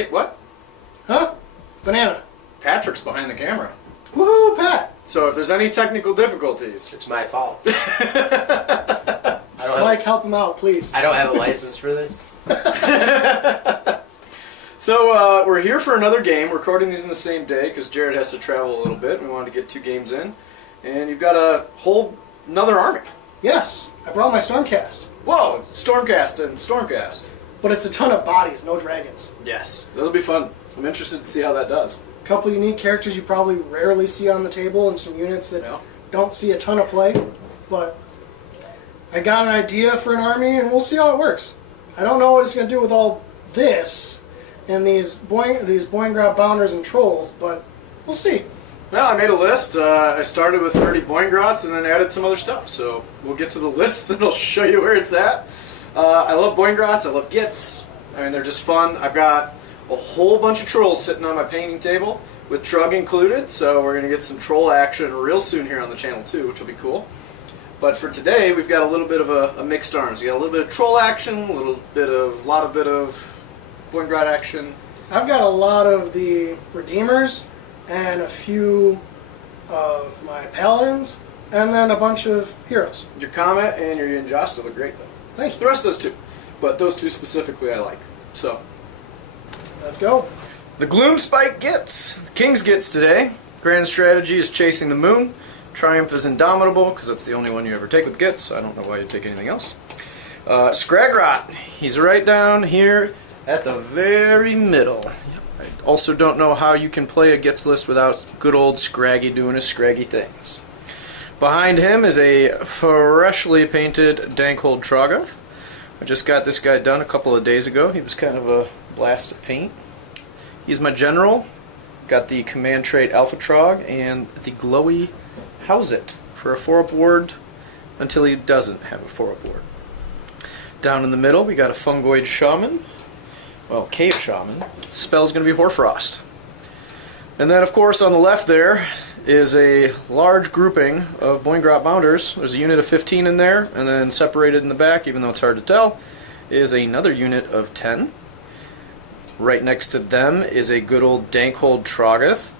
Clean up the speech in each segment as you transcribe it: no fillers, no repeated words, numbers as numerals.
Wait, what? Huh? Banana. Patrick's behind the camera. Woohoo, Pat! So if there's any technical difficulties... It's my fault. Mike, help him out, please. I don't have a license for this. So we're here for another game. We're recording these in the same day because Jarrad has to travel a little bit. We wanted to get 2 games in. And you've got another army. Yes, I brought my Stormcast. Whoa, Stormcast and Stormcast. But it's a ton of bodies, no dragons. Yes, that'll be fun. I'm interested to see how that does. A couple unique characters you probably rarely see on the table, and some units that don't see a ton of play. But I got an idea for an army, and we'll see how it works. I don't know what it's going to do with all this and these Boingrot Bounders and Trolls, but we'll see. Well, I made a list. I started with 30 Boingrots and then added some other stuff. So we'll get to the list and I'll show you where it's at. I love Boingrots. I love Gitz. I mean, they're just fun. I've got a whole bunch of Trolls sitting on my painting table with Trug included. So we're going to get some Troll action real soon here on the channel too, which will be cool. But for today, we've got a little bit of a mixed arms. We got a little bit of Troll action, a lot of Boingrot action. I've got a lot of the Redeemers and a few of my Paladins, and then a bunch of heroes. Your Comet and your Yanjasta look great, though. Thank you. The rest does too, but those 2 specifically I like. So, let's go. The Gloomspite Gitz. The King's Gitz today. Grand strategy is chasing the moon. Triumph is indomitable, because that's the only one you ever take with Gitz. I don't know why you'd take anything else. Scragrot. He's right down here at the very middle. I also don't know how you can play a Gitz list without good old Scraggy doing his Scraggy things. Behind him is a freshly painted Dankhold Troggoth. I just got this guy done a couple of days ago. He was kind of a blast to paint. He's my general. Got the command trait Alpha Trog and the glowy Howzit for a 4-up ward until he doesn't have a 4-up ward. Down in the middle we got a Fungoid Shaman. Well, Cave Shaman. Spell's going to be Hoarfrost. And then, of course, on the left there is a large grouping of Boingrot Bounders. There's a unit of 15 in there, and then separated in the back, even though it's hard to tell, is another unit of 10. Right next to them is a good old Dankhold Troggoth.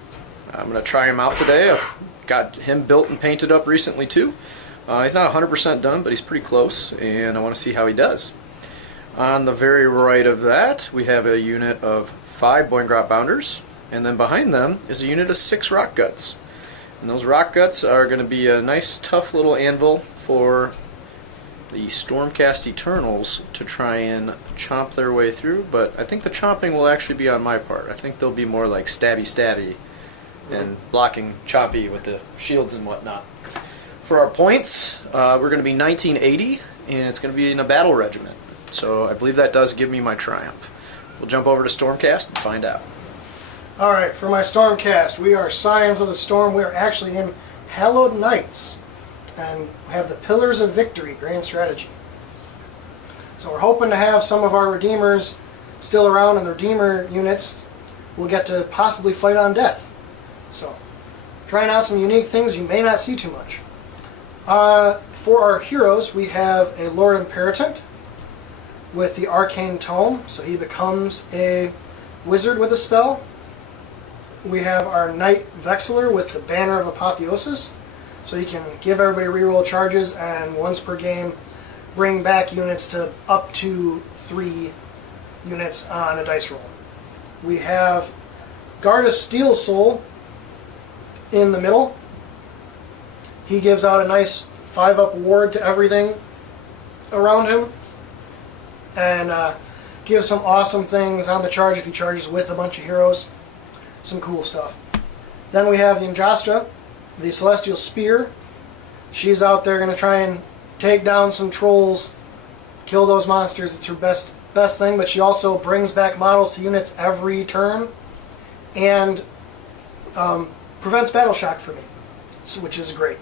I'm going to try him out today. I've got him built and painted up recently, too. He's not 100% done, but he's pretty close, and I want to see how he does. On the very right of that, we have a unit of 5 Boingrot Bounders, and then behind them is a unit of 6 Rock Guts. And those Rock Guts are going to be a nice, tough little anvil for the Stormcast Eternals to try and chomp their way through, but I think the chomping will actually be on my part. I think they'll be more like stabby and blocking chompy with the shields and whatnot. For our points, we're going to be 1980, and it's going to be in a battle regiment. So I believe that does give me my triumph. We'll jump over to Stormcast and find out. Alright, for my Stormcast, we are Scions of the Storm. We are actually in Hallowed Knights, and we have the Pillars of Victory, grand strategy. So we're hoping to have some of our Redeemers still around, and the Redeemer units will get to possibly fight on death. So, trying out some unique things you may not see too much. For our heroes, we have a Lord Imperator with the Arcane Tome, so he becomes a wizard with a spell. We have our Knight Vexillor with the Banner of Apotheosis, so he can give everybody reroll charges and once per game bring back units to up to 3 units on a dice roll. We have Gardas Steel Soul in the middle. He gives out a nice 5-up ward to everything around him, and gives some awesome things on the charge if he charges with a bunch of heroes. Some cool stuff. Then we have Yanjasta, the Celestial Spear. She's out there going to try and take down some trolls, kill those monsters. It's her best thing, but she also brings back models to units every turn, and prevents battle shock for me, which is great.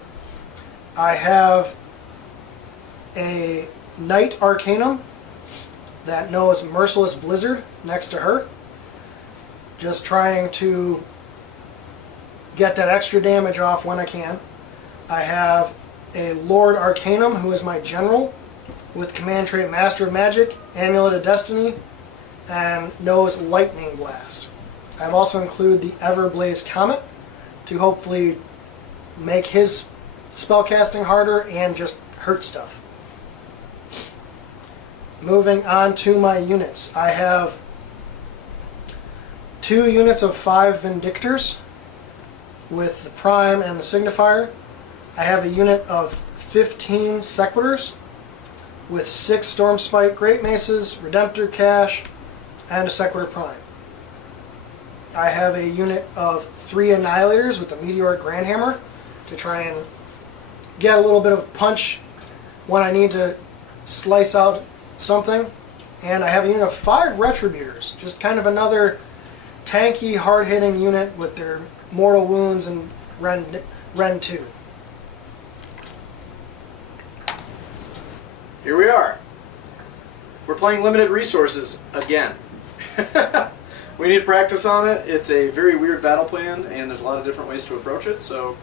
I have a Knight Arcanum that knows Merciless Blizzard next to her. Just trying to get that extra damage off when I can. I have a Lord Arcanum who is my general with command trait Master of Magic, Amulet of Destiny, and knows Lightning Blast. I've also included the Everblaze Comet to hopefully make his spellcasting harder and just hurt stuff. Moving on to my units. I have 2 units of 5 Vindictors with the Prime and the Signifier. I have a unit of 15 Sequitors with 6 Stormspite Great Maces, Redemptor Cache, and a Sequitur Prime. I have a unit of 3 Annihilators with the Meteoric Grandhammer to try and get a little bit of punch when I need to slice out something. And I have a unit of 5 Retributors, just kind of another tanky, hard-hitting unit with their Mortal Wounds and Rend 2. Here we are. We're playing limited resources again. We need practice on it. It's a very weird battle plan, and there's a lot of different ways to approach it. So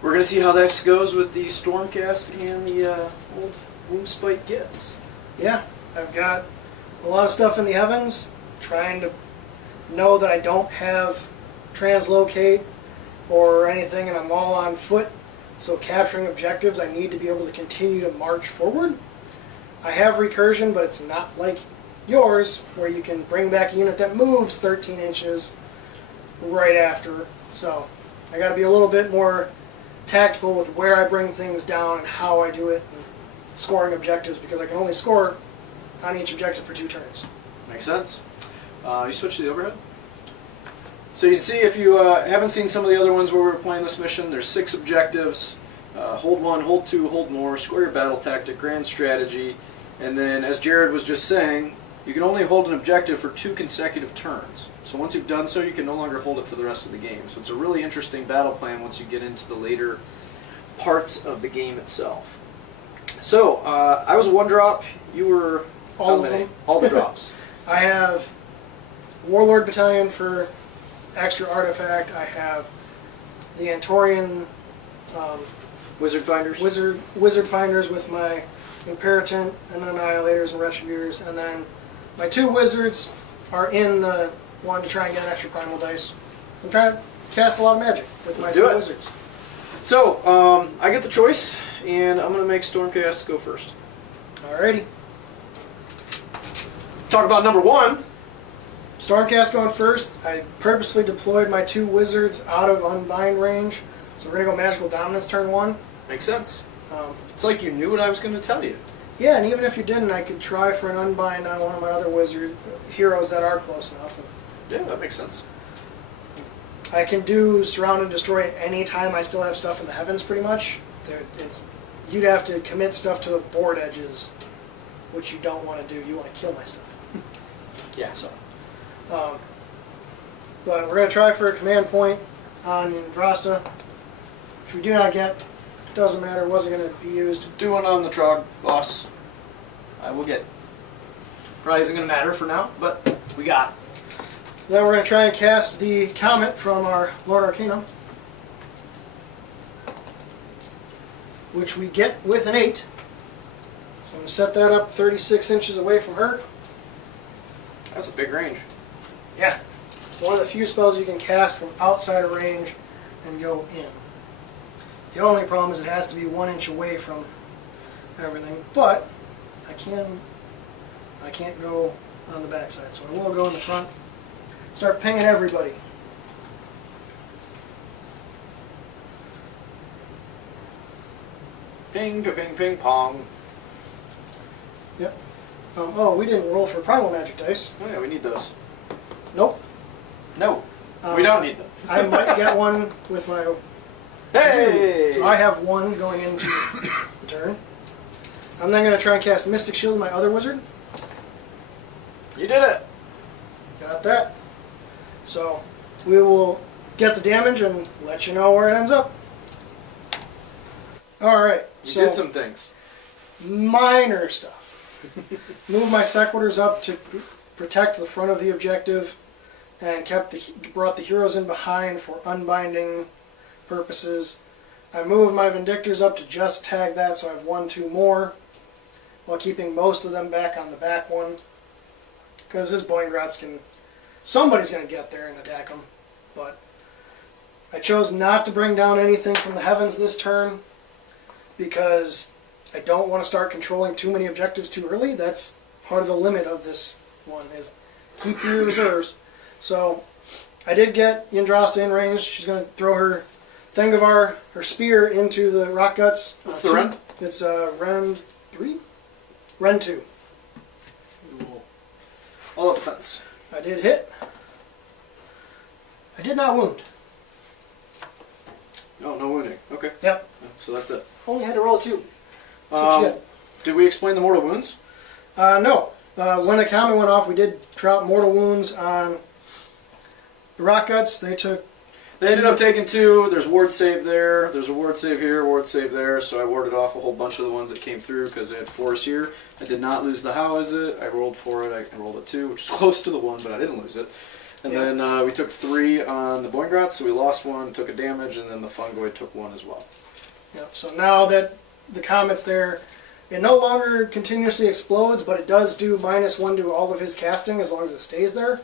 we're going to see how this goes with the Stormcast and the old Gloomspite Gitz. Yeah, I've got a lot of stuff in the heavens, trying to know that I don't have translocate or anything, and I'm all on foot. So capturing objectives, I need to be able to continue to march forward. I have recursion, but it's not like yours, where you can bring back a unit that moves 13 inches right after. So I got to be a little bit more tactical with where I bring things down and how I do it, and scoring objectives, because I can only score on each objective for 2 turns. Makes sense. You switch to the overhead. So you can see, if you haven't seen some of the other ones where we were playing this mission, there's 6 objectives. Hold 1, hold 2, hold more, score your battle tactic, grand strategy, and then, as Jarrad was just saying, you can only hold an objective for 2 consecutive turns. So once you've done so, you can no longer hold it for the rest of the game. So it's a really interesting battle plan once you get into the later parts of the game itself. So, I was a 1-drop, you were All of them. All the drops. I have Warlord Battalion for extra artifact. I have the Antorian Wizard Finders. Wizard Finders with my Imperatant and Annihilators and Retributors, and then my 2 Wizards are in the one to try and get extra Primal Dice. I'm trying to cast a lot of magic with my 2 Wizards. So, I get the choice, and I'm going to make Stormcast go first. Alrighty. Talk about number 1. Stormcast going first. I purposely deployed my 2 Wizards out of Unbind range, so we're going to go Magical Dominance turn 1. Makes sense. It's like you knew what I was going to tell you. Yeah, and even if you didn't, I could try for an Unbind on one of my other Wizard heroes that are close enough. Yeah, that makes sense. I can do Surround and Destroy at any time I still have stuff in the heavens, pretty much. You'd have to commit stuff to the board edges, which you don't want to do. You want to kill my stuff. Yeah, so. But we're going to try for a command point on Drasta, which we do not get. Doesn't matter, wasn't going to be used. Do one on the Trog boss. I will get. Probably isn't going to matter for now, but we got it. Then we're going to try and cast the Comet from our Lord Arcanum, which we get with an 8. So I'm going to set that up 36 inches away from her. That's a big range. Yeah. It's one of the few spells you can cast from outside of range and go in. The only problem is it has to be 1 inch away from everything, but I can't go on the backside, so I will go in the front. Start pinging everybody. Ping, ping, ping, pong. Yep. Oh, we didn't roll for Primal Magic Dice. Oh yeah, we need those. Nope. No, we don't need them. I might get one with my... Hey! So I have 1 going into the turn. I'm then going to try and cast Mystic Shield, my other wizard. You did it! Got that. So we will get the damage and let you know where it ends up. Alright. You did some things. Minor stuff. Move my Sequitors up to protect the front of the objective, and brought the heroes in behind for unbinding purposes. I moved my Vindictors up to just tag that, so I have 1, 2 more, while keeping most of them back on the back one. because his Boingrots can... Somebody's going to get there and attack him. But I chose not to bring down anything from the heavens this turn because I don't want to start controlling too many objectives too early. That's part of the limit of this one, is keep your reserves. So I did get Yndrasta in range. She's going to throw her Thengavar, her spear, into the rock guts. What's the rend? It's Rend 3? Rend 2. All out defense. I did hit. I did not wound. Oh, no wounding. Okay. Yep. So that's it. Only had to roll 2. That's what you get. Did we explain the mortal wounds? No. When the counter went off, we did drop mortal wounds on the rock guts. They ended up taking 2. There's ward save there. There's a ward save here, ward save there. So I warded off a whole bunch of the ones that came through because they had 4s here. I did not lose the how is it. I rolled for it. I rolled a 2, which is close to the 1, but I didn't lose it. And then we took 3 on the Boingrots, so we lost 1, took a damage, and then the Fungoid took 1 as well. Yep. So now that the comet's there, it no longer continuously explodes, but it does do -1 to all of his casting as long as it stays there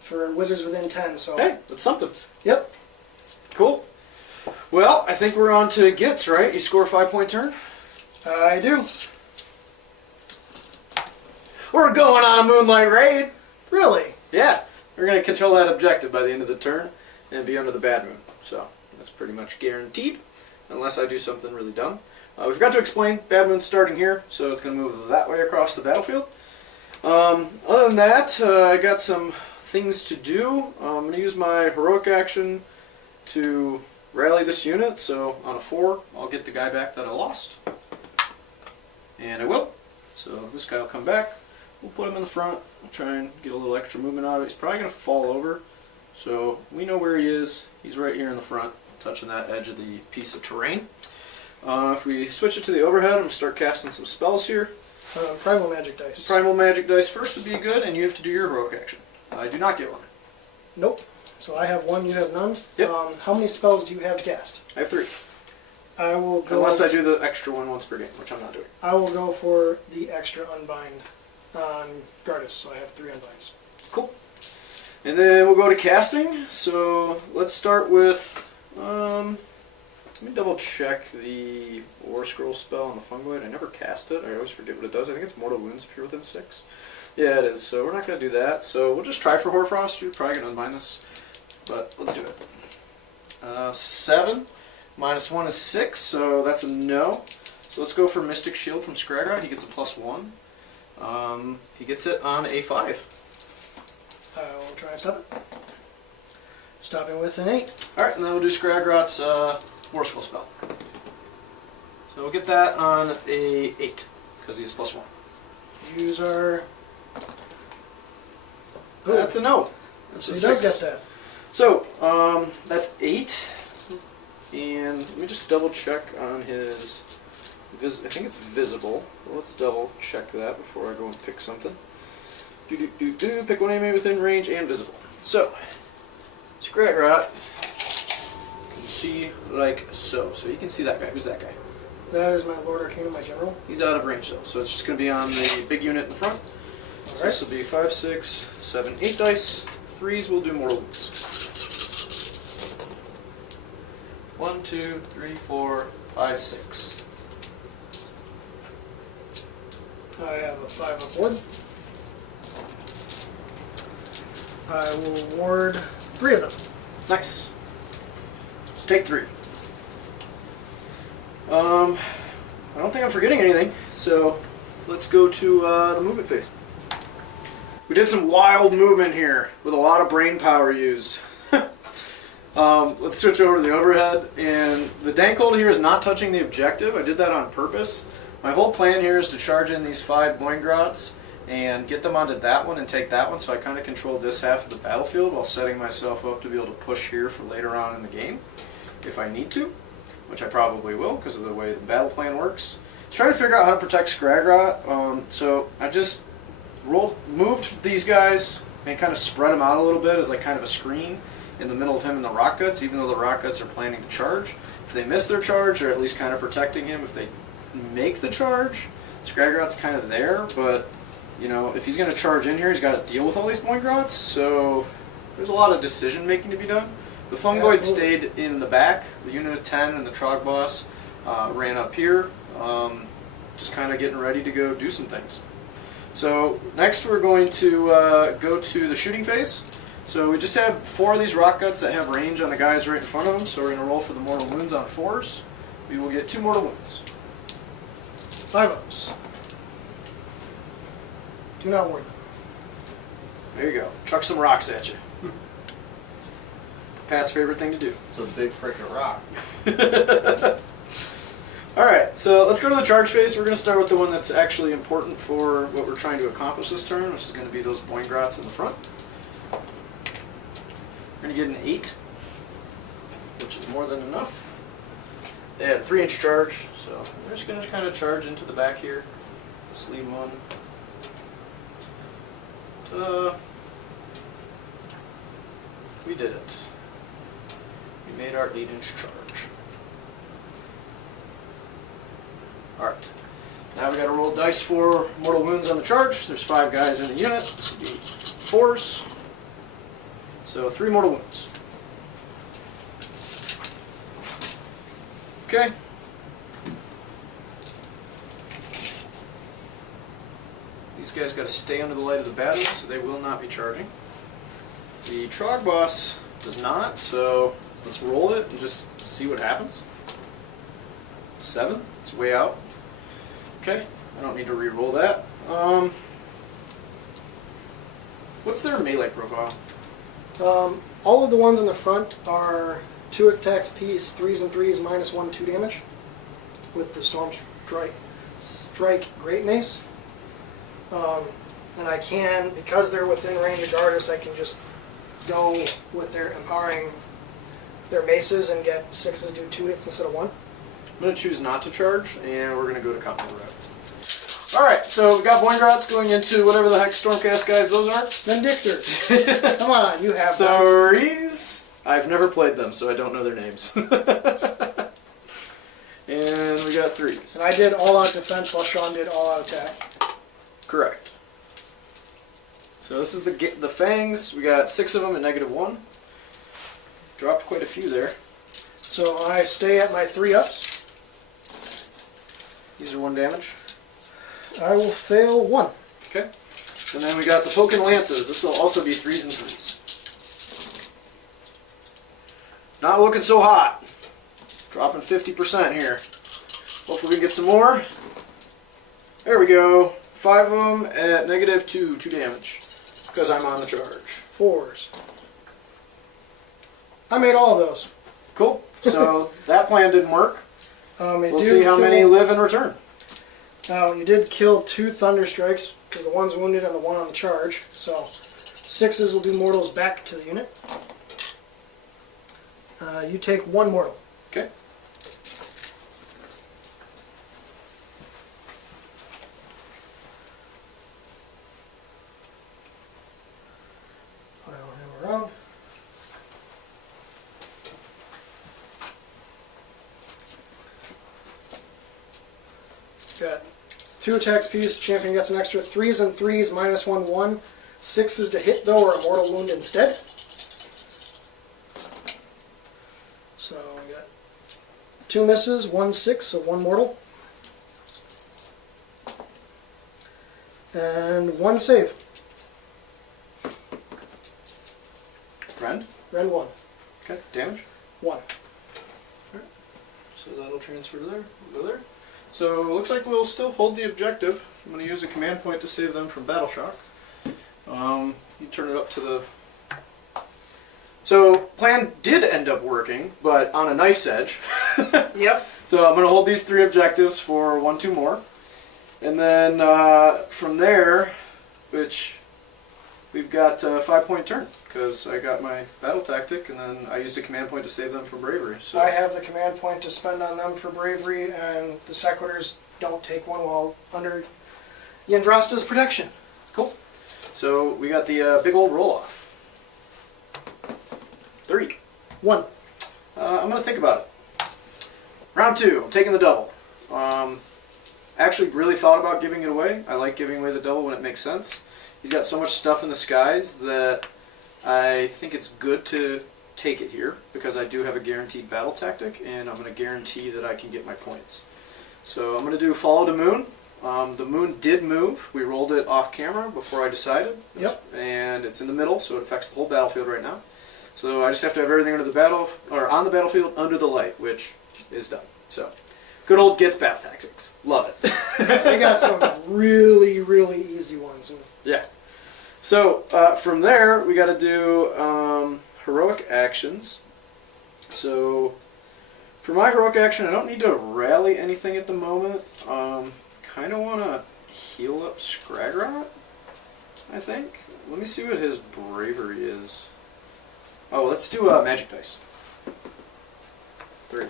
for wizards within 10. So hey, that's something. Yep. Cool. Well, I think we're on to Gitz, right? You score a 5-point turn? I do. We're going on a Moonlight Raid. Really? Yeah. We're going to control that objective by the end of the turn and be under the bad moon. So that's pretty much guaranteed, unless I do something really dumb. We forgot to explain, bad moon's starting here, so it's going to move that way across the battlefield. Other than that, I got some things to do. I'm going to use my heroic action to rally this unit, so on a 4, I'll get the guy back that I lost. And I will. So this guy will come back. We'll put him in the front. We'll try and get a little extra movement out of it. He's probably going to fall over, so we know where he is. He's right here in the front, touching that edge of the piece of terrain. If we switch it to the overhead, I'm going to start casting some spells here. Primal Magic Dice. Primal Magic Dice first would be good, and you have to do your heroic action. I do not get one. Nope. So I have 1, you have none. Yep. How many spells do you have to cast? I have 3. I will go... Unless I do the extra one once per game, which I'm not doing. I will go for the extra Unbind on Gardas, so I have 3 Unbinds. Cool. And then we'll go to casting. So let's start with... let me double check the War Scroll spell on the Fungoid. I never cast it. I always forget what it does. I think it's Mortal Wounds if you're within 6. Yeah, it is. So we're not going to do that. So we'll just try for Hoarfrost. You're probably going to unbind this. But let's do it. 7. -1 is 6, so that's a no. So let's go for Mystic Shield from Scragrod. He gets a +1. He gets it on a 5. I will try and stop it. Stopping with an 8. Alright, and then we'll do Scragrod's War Scroll spell. So we'll get that on a 8, because he has +1. Use our... Ooh. That's a no. That's a 6. He does get that. So, that's 8. And let me just double check on his... I think it's visible. Let's double check that before I go and pick something. Pick one enemy within range and visible. So, Scragrod can see like so. So you can see that guy. Who's that guy? That is my Lord Arcanum, my general. He's out of range though, so it's just going to be on the big unit in the front. So this will be 5, 6, 7, 8 dice. 3s will do mortal wounds. 1, 2, 3, 4, 5, 6. I have a 5 on board. I will ward 3 of them. Nice. So take 3. I don't think I'm forgetting anything, so let's go to the movement phase. We did some wild movement here with a lot of brain power used. Let's switch over to the overhead, and the Dankhold here is not touching the objective. I did that on purpose. My whole plan here is to charge in these 5 Boingrots and get them onto that one and take that one, so I kind of control this half of the battlefield while setting myself up to be able to push here for later on in the game if I need to, which I probably will because of the way the battle plan works. Trying to figure out how to protect Scragrod, so I just moved these guys and kind of spread them out a little bit as like kind of a screen in the middle of him and the Rock Guts, even though the Rock Guts are planning to charge. If they miss their charge, they're at least kind of protecting him. If they make the charge, Scragrod's kind of there, but you know, if he's going to charge in here, he's got to deal with all these Boingrots, so there's a lot of decision making to be done. The Fungoid stayed in the back. The unit of 10 and the Trog boss ran up here, just kind of getting ready to go do some things. So next we're going to go to the shooting phase. So we just have 4 of these rock guts that have range on the guys right in front of them, so we're going to roll for the mortal wounds on 4s. We will get 2 mortal wounds. 5-0s. Do not worry them. There you go. Chuck some rocks at you. Pat's favorite thing to do. It's a big freaking rock. Alright, so let's go to the charge phase. We're going to start with the one that's actually important for what we're trying to accomplish this turn, which is going to be those Boingrots in the front. We're going to get an 8, which is more than enough. They had a 3-inch charge, so they're just going to kind of charge into the back here. Let's leave one. Ta-da. We did it. We made our 8-inch charge. Alright. Now we got to roll dice for mortal wounds on the charge. There's 5 guys in the unit. This would be 4s. So 3 mortal wounds. Okay. These guys got to stay under the light of the battle, so they will not be charging. The Trog boss does not, so let's roll it and just see what happens. 7, it's way out. Okay, I don't need to re-roll that. What's their melee profile? All of the ones in the front are 2 attacks apiece, 3s and 3s, -1, 2 damage. With the Strike Great Mace. And I can, because they're within range of Gardas, I can just go with their empowering their maces and get 6s do 2 hits instead of 1. I'm going to choose not to charge, and we're going to go to combat route. Alright, so we got Boingrots going into whatever the heck Stormcast guys those are. Vindictors. Come on, you have them. 3s. I've never played them, so I don't know their names. And we got 3s. And I did all-out defense while Sean did all-out attack. Correct. So this is the Fangs. We got 6 of them at -1. Dropped quite a few there. So I stay at my 3-ups. These are 1 damage. I will fail 1. Okay. And then we got the Poking Lances. This will also be 3s and 3s. Not looking so hot. Dropping 50% here. Hopefully we can get some more. There we go. 5 of them at -2, 2 damage. Because I'm on the charge. 4s. I made all of those. Cool. So that plan didn't work. We'll see how many live in return. Now, you did kill 2 Thunder Strikes, because the one's wounded and the one on the charge. So 6s will do mortals back to the unit. You take 1 mortal. Okay. Pile him around. Got 2 attacks piece. Champion gets an extra 3s and 3s, -1, 1. 6s to hit though, or a mortal wound instead. So we got 2 misses, 1 6, so 1 mortal. And 1 save. Rend. Rend 1. Okay. Damage. 1. Alright. So that'll transfer to there. We'll go there. So it looks like we'll still hold the objective. I'm going to use a command point to save them from battle shock. You turn it up to the... So plan did end up working, but on a knife's edge. Yep. So I'm going to hold these 3 objectives for 1, 2 more. And then from there, which we've got a 5-point turn, because I got my battle tactic, and then I used a command point to save them from bravery. So I have the command point to spend on them for bravery, and the Sequitors don't take 1 while under Yandrasta's protection. Cool. So we got the big old roll-off. 3. 1. I'm going to think about it. Round 2, I'm taking the double. Actually really thought about giving it away. I like giving away the double when it makes sense. He's got so much stuff in the skies that I think it's good to take it here because I do have a guaranteed battle tactic and I'm going to guarantee that I can get my points. So I'm going to do Follow the Moon. The moon did move. We rolled it off camera before I decided. Yep. And it's in the middle, so it affects the whole battlefield right now. So I just have to have everything under the battle or on the battlefield under the light, which is done. So good old Gitz battle tactics. Love it. They got some really, really easy ones. Yeah. So from there, we got to do heroic actions. So for my heroic action, I don't need to rally anything at the moment. Kind of want to heal up Scragrot, I think. Let me see what his bravery is. Oh, let's do magic dice. 3.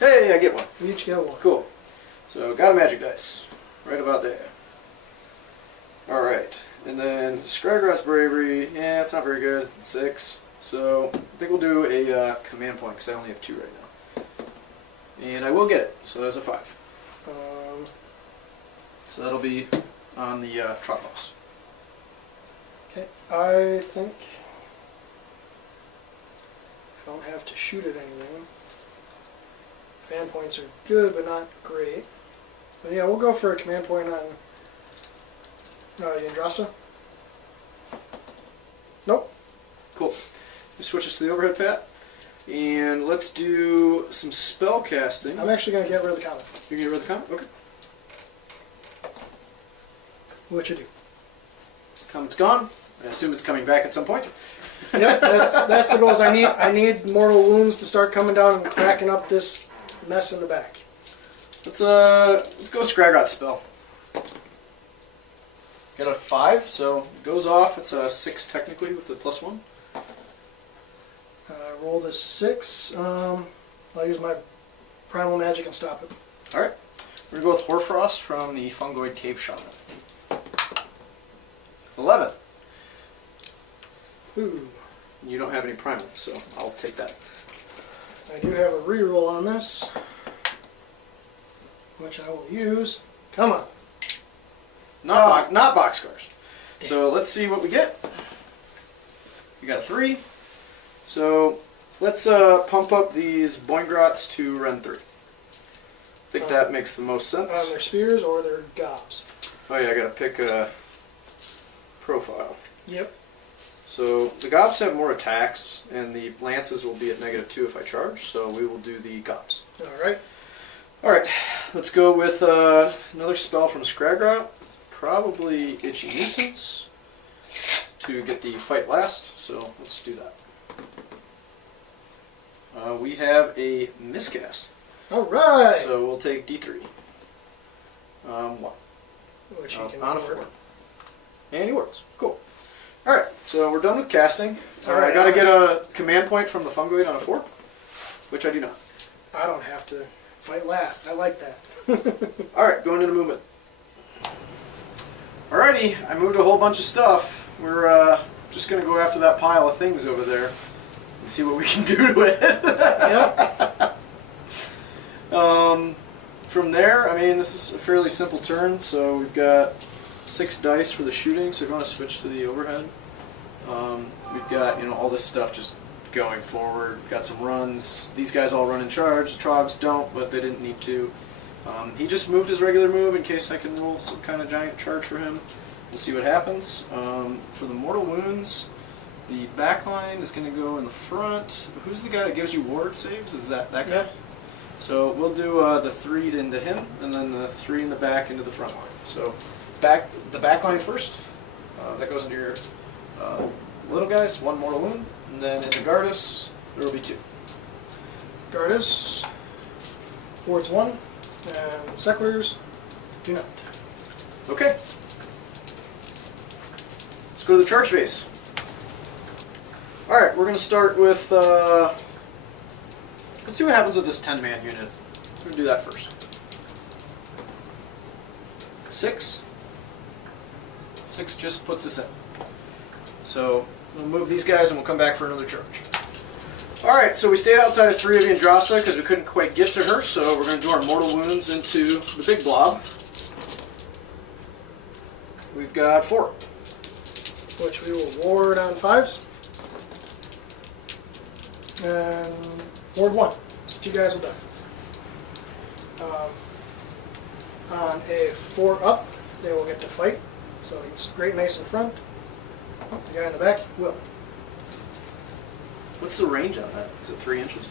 Hey, I get one. We each get one. Cool. So got a magic dice. Right about there. Alright. And then Scragrot's bravery, yeah, it's not very good. It's 6. So I think we'll do a command point because I only have 2 right now. And I will get it. So that's a 5. So that'll be on the trot boss. Okay, I think I don't have to shoot at anything. Command points are good, but not great. But yeah, we'll go for a command point on Yandrasta. Nope. Cool. Let's switch us to the overhead pat. And let's do some spell casting. I'm actually going to get rid of the comment. You're going to get rid of the comment? Okay. What you do? Comment's gone. I assume it's coming back at some point. Yep, that's the goals. I need mortal wounds to start coming down and cracking up this mess in the back. Let's go Scragrot's spell. Got a 5, so it goes off. It's a 6 technically with the +1. Roll the 6. I'll use my primal magic and stop it. All right. We're gonna go with Hoarfrost from the Fungoid Cave Shaman. 11. Ooh. You don't have any primal, so I'll take that. I do have a reroll on this, which I will use. Come on. Not boxcars. So let's see what we get. We got a 3. So let's pump up these Boingrots to Ren 3. I think that makes the most sense. On their spears or their gobs. Oh yeah, I gotta pick a profile. Yep. So the gobs have more attacks, and the lances will be at -2 if I charge, so we will do the gobs. Alright. Alright, let's go with another spell from Scragrot. Probably Itchy Nuisance to get the fight last, so let's do that. We have a miscast. Alright! So we'll take D3. 1. Which you can on a afford. 4. And he works. Cool. Alright, so we're done with casting. Alright, I gotta get a command point from the Fungoid on a 4, which I do not. I don't have to fight last. I like that. Alright, going into movement. Alrighty, I moved a whole bunch of stuff. We're just gonna go after that pile of things over there and see what we can do to it. Yep. From there, I mean, this is a fairly simple turn, so we've got 6 dice for the shooting, so if you want to switch to the overhead. We've got, all this stuff just going forward. We've got some runs. These guys all run in charge. The Trogs don't, but they didn't need to. He just moved his regular move in case I can roll some kind of giant charge for him. We'll see what happens. For the mortal wounds, the back line is going to go in the front. Who's the guy that gives you ward saves? Is that guy? Yep. So we'll do the 3 into him, and then the 3 in the back into the front line. So the back line first. That goes into your little guys, 1 mortal wound, and then into Gardas, there will be 2. Gardas. Wards 1. And Sequitors do not. Okay. Let's go to the charge phase. Alright, we're going to start with... let's see what happens with this 10-man unit. We're going to do that first. 6. 6 just puts us in. So we'll move these guys and we'll come back for another charge. Alright, so we stayed outside of 3 of Yandrasta because we couldn't quite get to her, so we're going to do our mortal wounds into the big blob. We've got 4. Which we will ward on 5s. And ward 1. So 2 guys will die. On a 4 up, they will get to fight. So he's Great Mace in front. Oh, the guy in the back will. What's the range on that? Is it 3 inches?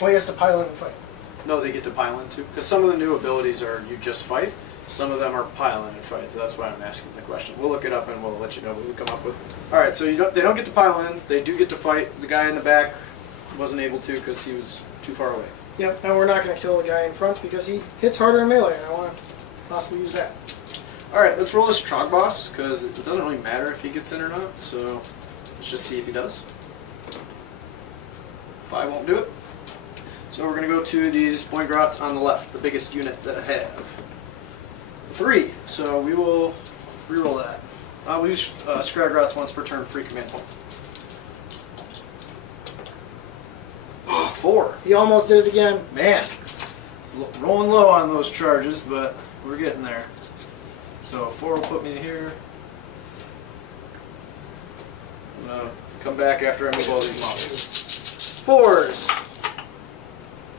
Well, he has to pile in and fight. No, they get to pile in too? Because some of the new abilities are you just fight, some of them are pile in and fight. So that's why I'm asking the question. We'll look it up and we'll let you know what we come up with. Alright, so they don't get to pile in, they do get to fight. The guy in the back wasn't able to because he was too far away. Yep, and we're not going to kill the guy in front because he hits harder in melee, and I want to possibly use that. Alright, let's roll this Trog boss, because it doesn't really matter if he gets in or not, so let's just see if he does. 5 won't do it. So we're going to go to these Boingrots on the left, the biggest unit that I have. 3, so we will reroll that. I'll use Scragrots once per turn, free command point. 4. He almost did it again. Man, rolling low on those charges, but we're getting there. So 4 will put me here. I'm going to come back after I move all these monsters. 4s.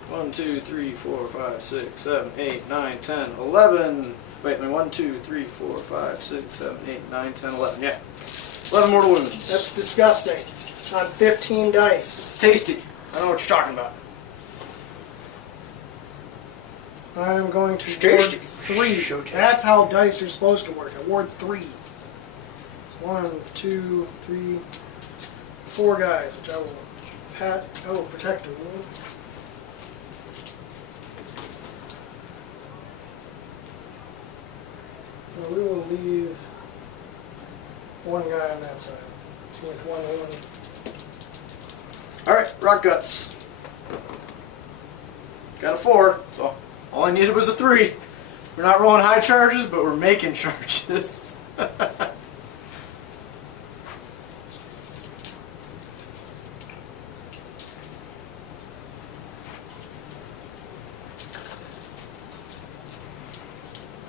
1, 2, 3, 4, 5, 6, 7, 8, 9, 10, 11. Wait, my 1, 2, 3, 4, 5, 6, 7, 8, 9, 10, 11. Yeah. 11 mortal wounds. That's disgusting. On 15 dice. It's tasty. I know what you're talking about. I'm going to Tasty. ward 3. That's how dice are supposed to work. I ward 3. It's 1, 2, 3, 4 guys, which I will protect them. And we will leave 1 guy on that side with 1 wound. Alright, Rock Guts. Got a 4, so all I needed was a 3. We're not rolling high charges, but we're making charges. I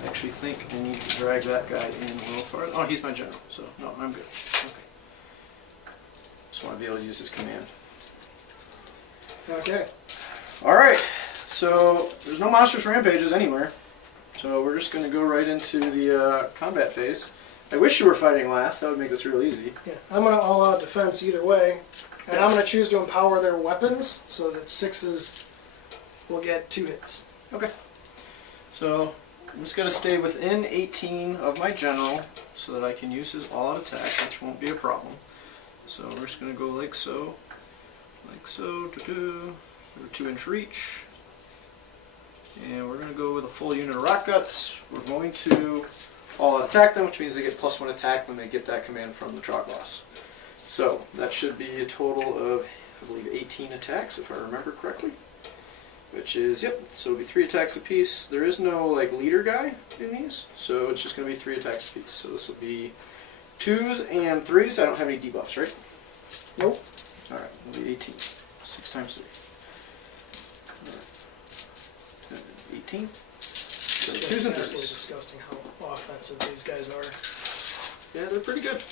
actually think I need to drag that guy in a little farther. Oh, he's my general, so no, I'm good. Okay. Just want to be able to use his command. Okay. Alright, so there's no monstrous rampages anywhere. So we're just going to go right into the combat phase. I wish you were fighting last, that would make this real easy. Yeah, I'm going to all-out defense either way. And I'm going to choose to empower their weapons so that 6s will get 2 hits. Okay. So I'm just going to stay within 18 of my general so that I can use his all-out attack, which won't be a problem. So we're just going to go like so. Like so, 2-inch reach. And we're going to go with a full unit of Rock Guts. We're going to all attack them, which means they get +1 attack when they get that command from the Trog boss. So that should be a total of, I believe, 18 attacks, if I remember correctly. Which is, yep, so it'll be 3 attacks apiece. There is no like leader guy in these, so it's just going to be 3 attacks apiece. So this will be 2s and 3s. I don't have any debuffs, right? Nope. Alright, it'll be 18. 6 times 3. Alright. 18. So 2s and It's absolutely 3s. disgusting how offensive these guys are. Yeah, they're pretty good.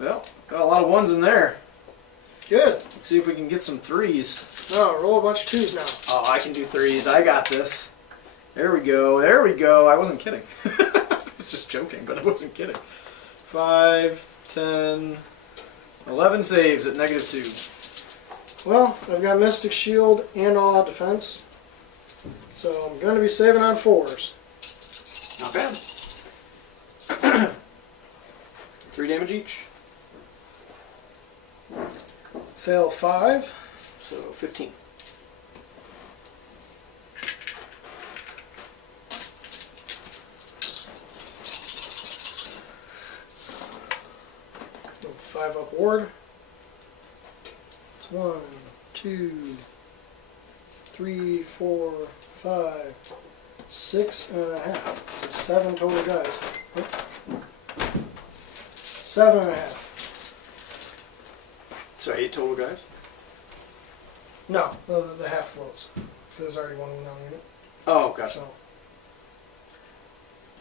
Well, got a lot of 1s in there. Good. Let's see if we can get some 3s. No, roll a bunch of 2s now. Oh, I can do 3s. I got this. There we go. There we go. I wasn't kidding. I was just joking, but I wasn't kidding. 5, 10, 11 saves at -2. Well, I've got Mystic Shield and all-out defense. So I'm going to be saving on 4s. Not bad. 3 damage each. Fail 5. So 15. And 5 up ward. It's 1, 2, 3, 4, 5, 6.5. So 7 total guys. 7.5. So 8 total guys? No, the half floats. There's already one wound on the unit. Oh, gotcha.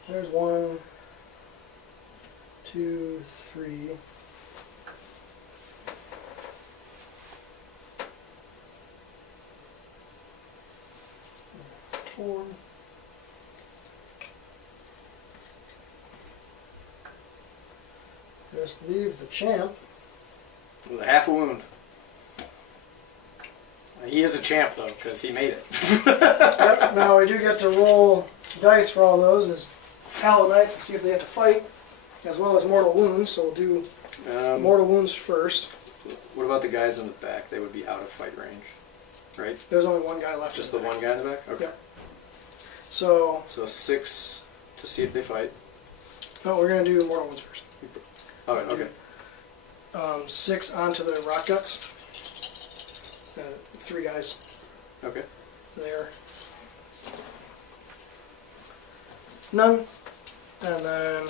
So there's 1, 2, 3. 4. Just leave the champ. With a half a wound. He is a champ, though, because he made it. Yep, now we do get to roll dice for all those as Hallowed Knights to see if they have to fight, as well as mortal wounds, so we'll do mortal wounds first. What about the guys in the back? They would be out of fight range, right? There's only one guy left. Just the one guy in the back? Okay. Yep. So 6 to see if they fight. No, we're going to do mortal wounds first. Oh, okay. 6 onto the rock guts. 3 guys. Okay. There. None. And then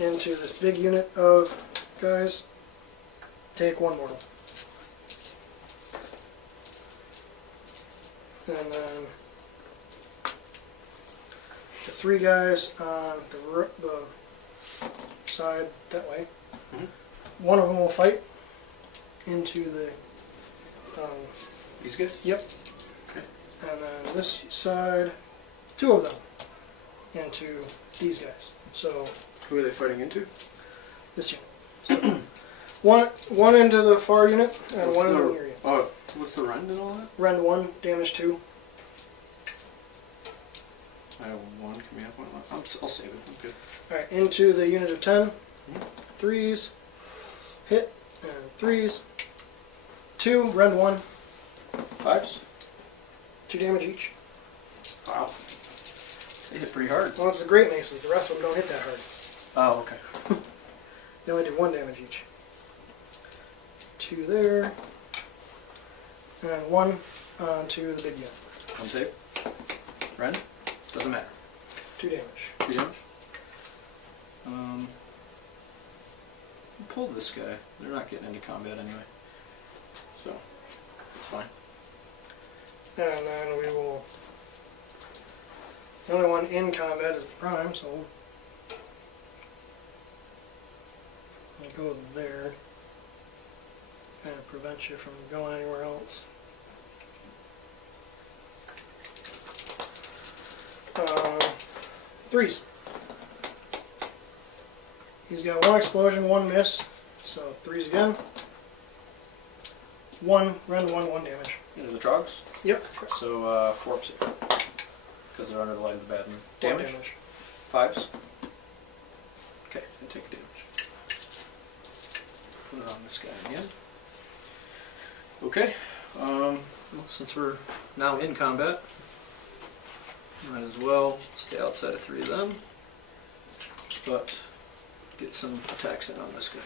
into this big unit of guys, take 1 mortal. And then the 3 guys on the side that way. Mm-hmm. One of them will fight into the... These guys? Yep. Okay. And then this side, 2 of them into these guys. So who are they fighting into? this unit. So one into the far unit and one into the near unit. Oh, what's the rend and all that? Rend 1, damage 2. I have 1 coming up. I'll save it. I'm good. Alright, into the unit of 10. 3s. Hit. And 3s. 2, rend 1. 5s? 2 damage each. Wow. They hit pretty hard. Well, it's the great maces. The rest of them don't hit that hard. Oh, okay. They only do 1 damage each. 2 there. And 1 onto the big unit. One save. Rend? Doesn't matter. 2 damage. 2 damage? Pull this guy. They're not getting into combat anyway. So, it's fine. And then we will... The only one in combat is the prime, so... I'll go there. Kind of prevent you from going anywhere else. 3s. He's got 1 explosion, 1 miss, so 3s again. 1, rend 1 damage. Into the trogs? Yep. So, 4 because they're under the light of the bad and damage. 5s? Okay, they take damage. Put it on this guy again. Okay, well, since we're now in combat, might as well stay outside of 3 of them, but get some attacks in on this guy.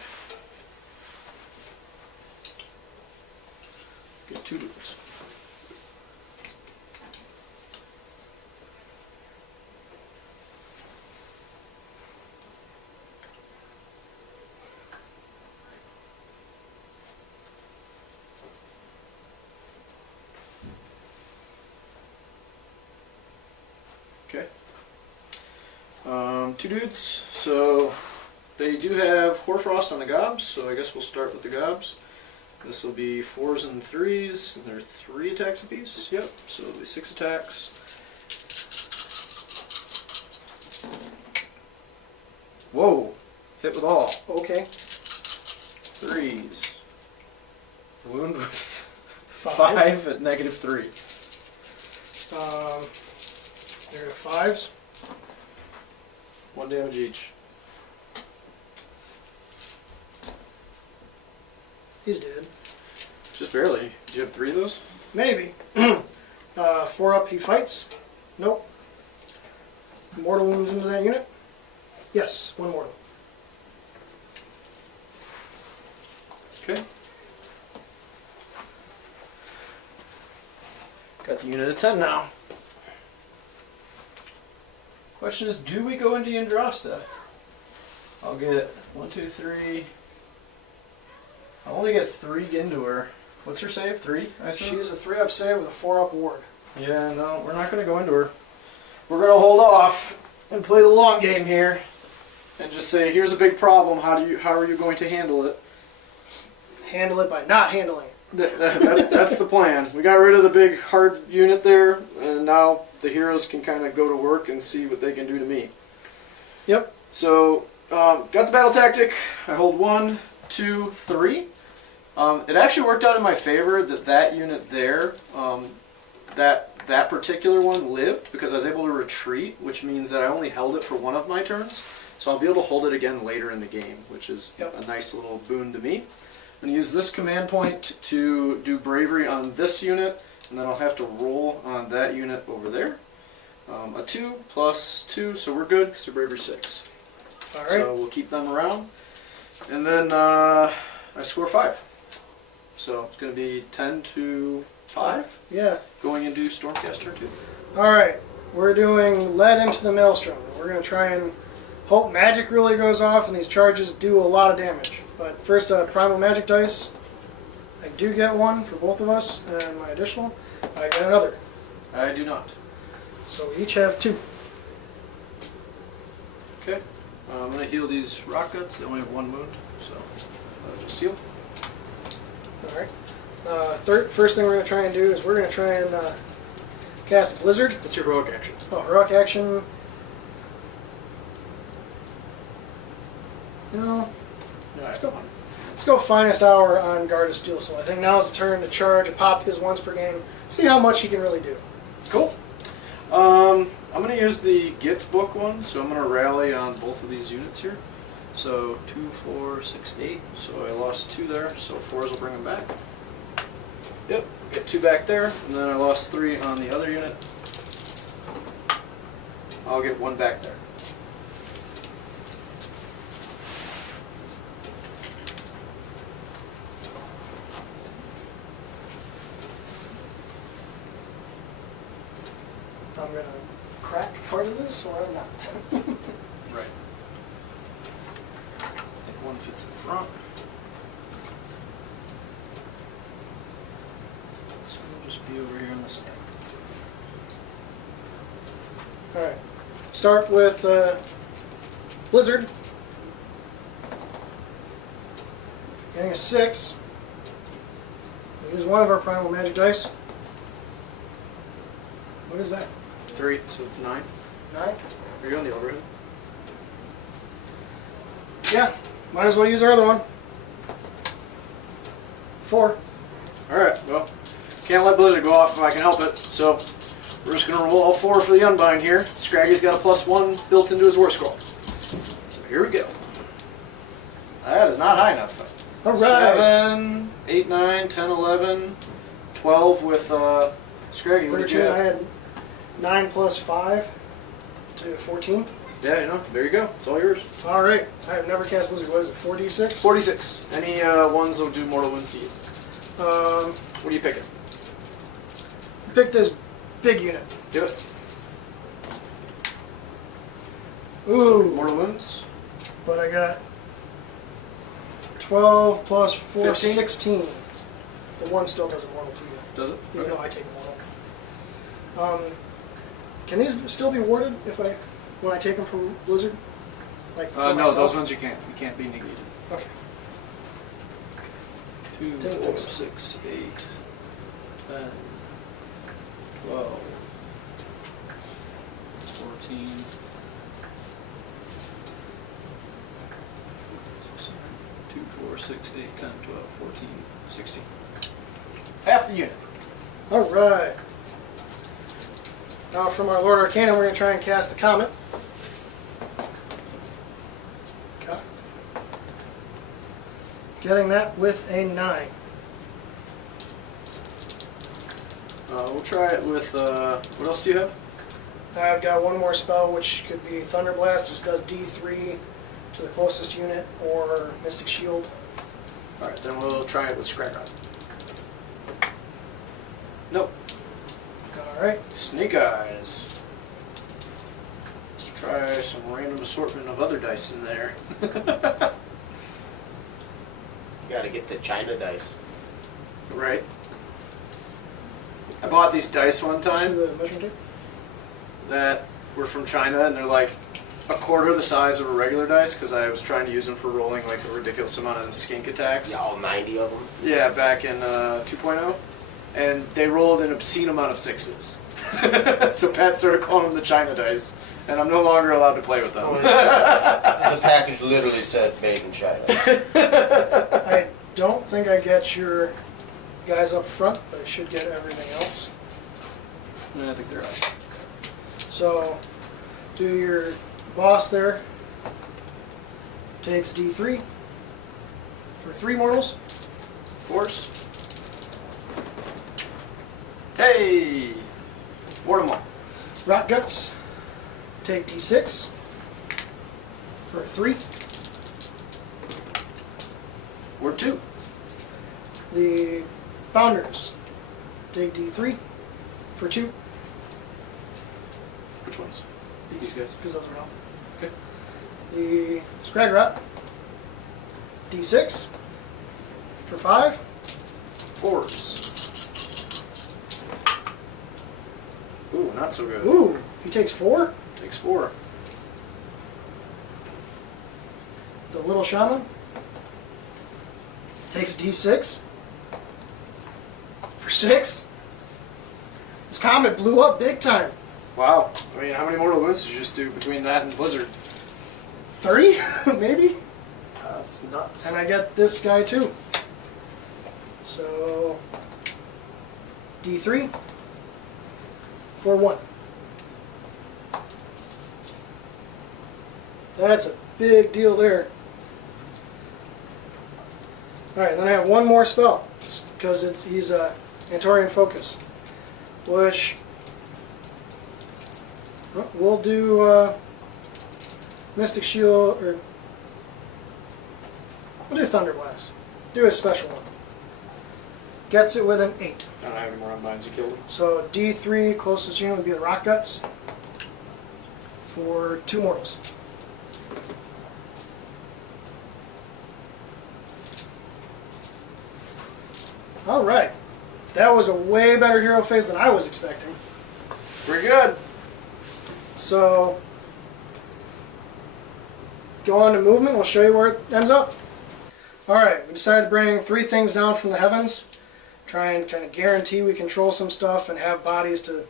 Get 2 duels. Okay. 2 dudes. So they do have Hoarfrost on the gobs, so I guess we'll start with the gobs. This will be 4s and 3s, and they're 3 attacks apiece. Yep, so it'll be 6 attacks. Whoa! Hit with all. Okay. 3s. Wound with 5 at -3. There are 5s. 1 damage each. He's dead. Just barely. Do you have 3 of those? Maybe. 4 up, he fights. Nope. Mortal wounds into that unit? Yes, 1 mortal. Okay. Got the unit of 10 now. Question is, do we go into Yndrasta? I'll get 1, 2, 3. I'll only only get 3 into her. What's her save? 3, I assume? She's a 3-up save with a 4-up ward. Yeah, no, we're not going to go into her. We're going to hold off and play the long game here and just say, here's a big problem. How are you going to handle it? Handle it by not handling it. That's the plan. We got rid of the big hard unit there, and now the heroes can kind of go to work and see what they can do to me. Yep. So, got the battle tactic. I hold 1, 2, 3. It actually worked out in my favor that unit there, that particular one lived because I was able to retreat, which means that I only held it for one of my turns. So I'll be able to hold it again later in the game, which is a nice little boon to me. I'm going to use this command point to do bravery on this unit, and then I'll have to roll on that unit over there. A 2 plus 2, so we're good because they're bravery 6. All right. So we'll keep them around. And then I score 5. So it's going to be 10 to 5. Yeah. Going into Stormcast turn 2. All right. We're doing Lead into the Maelstrom. We're going to try and hope magic really goes off and these charges do a lot of damage. But first, primal magic dice. I do get one for both of us, and my additional, I get another. I do not. So we each have 2. Okay. I'm going to heal these rock guts. They only have 1 wound, so just heal. All right. First thing we're going to try and do is we're going to try and cast Blizzard. What's your heroic action? Oh, heroic action. You know, let's go Finest Hour on Guard of Steel. So I think now's the turn to charge and pop his once per game. See how much he can really do. Cool. I'm going to use the Gitz book one, so I'm going to rally on both of these units here. So 2, 4, 6, 8. So I lost 2 there, so 4s will bring them back. Yep, get 2 back there, and then I lost 3 on the other unit. I'll get 1 back there. I'm going to crack part of this, or I'm not. Right. I think 1 fits in front. So we'll just be over here on the side. Alright. Start with Blizzard. Getting a 6. Use one of our primal magic dice. What is that? 3, so it's 9. 9? Are you on the overhead? Yeah. Might as well use our other one. 4. Alright, well, can't let Blizzard go off if I can help it, so we're just going to roll all 4 for the Unbind here. Scraggy's got a +1 built into his War Scroll. So here we go. That is not high enough. Alright. 7, 8, 9, 10, 11, 12 with Scraggy. What did you 13. have? I had 9 plus 5 to 14. Yeah, you know, there you go. It's all yours. Alright. I have never cast Blizzard. What is it? 4d6? 46. Any ones that will do mortal wounds to you. What are you picking? Pick this big unit. Do it. Ooh. Mortal wounds. But I got 12 plus 4, 15? 16. The 1 still doesn't mortal to you, Does it? even though I take a mortal. Can these still be warded when I take them from Blizzard? Like for No, myself? those ones you can't. You can't be negated. Okay. 2, Didn't 4, think so. 6, 8, 10, 12, 14, 2, 4, 6, 8, 10, 12, 14, 16. Half the unit. Alright. Now from our Lord Arcana, we're going to try and cast the Comet. Okay. Getting that with a 9. We'll try it with, what else do you have? I've got one more spell, which could be Thunder Blast, just does D3 to the closest unit, or Mystic Shield. Alright, then we'll try it with Scraggy. Nope. Alright. Snake Eyes. Let's try some random assortment of other dice in there. You gotta get the China dice. Right. I bought these dice one See time the measuring tape? that were from China, and they're like a quarter the size of a regular dice because I was trying to use them for rolling like a ridiculous amount of skink attacks. Yeah, all 90 of them. Yeah, back in 2.0. And they rolled an obscene amount of 6s. So Pat started calling them the China dice, and I'm no longer allowed to play with them. The package literally said made in China. I don't think I get your guys up front, but I should get everything else. I think they're out. So, do your boss there. Takes D3 for 3 mortals. Force. Hey! Ward them all. Rot Guts. Take D6 for 3. Ward 2. The Bounders. Take D3 for 2. Which ones? These guys. Because those are all. Okay. The Scragrat. D6 for 5. Force. Ooh, not so good. Ooh, he takes 4. Takes 4. The Little Shaman takes D6 for 6. This comet blew up big time. Wow. I mean, how many mortal wounds did you just do between that and Blizzard? 30, maybe? That's nuts. And I get this guy too. So, D3 for 1. That's a big deal there. Alright, then I have one more spell, because he's a Antorian Focus, which we'll do Mystic Shield, or we'll do Thunder Blast. Do a special one. Gets it with an 8. I don't have any more unbinds. You killed him. So D3 closest unit would be the Rock Guts for 2 mortals. Alright. That was a way better hero phase than I was expecting. Pretty good. So, go on to movement. We'll show you where it ends up. Alright, we decided to bring 3 things down from the heavens. Try and kind of guarantee we control some stuff and have bodies to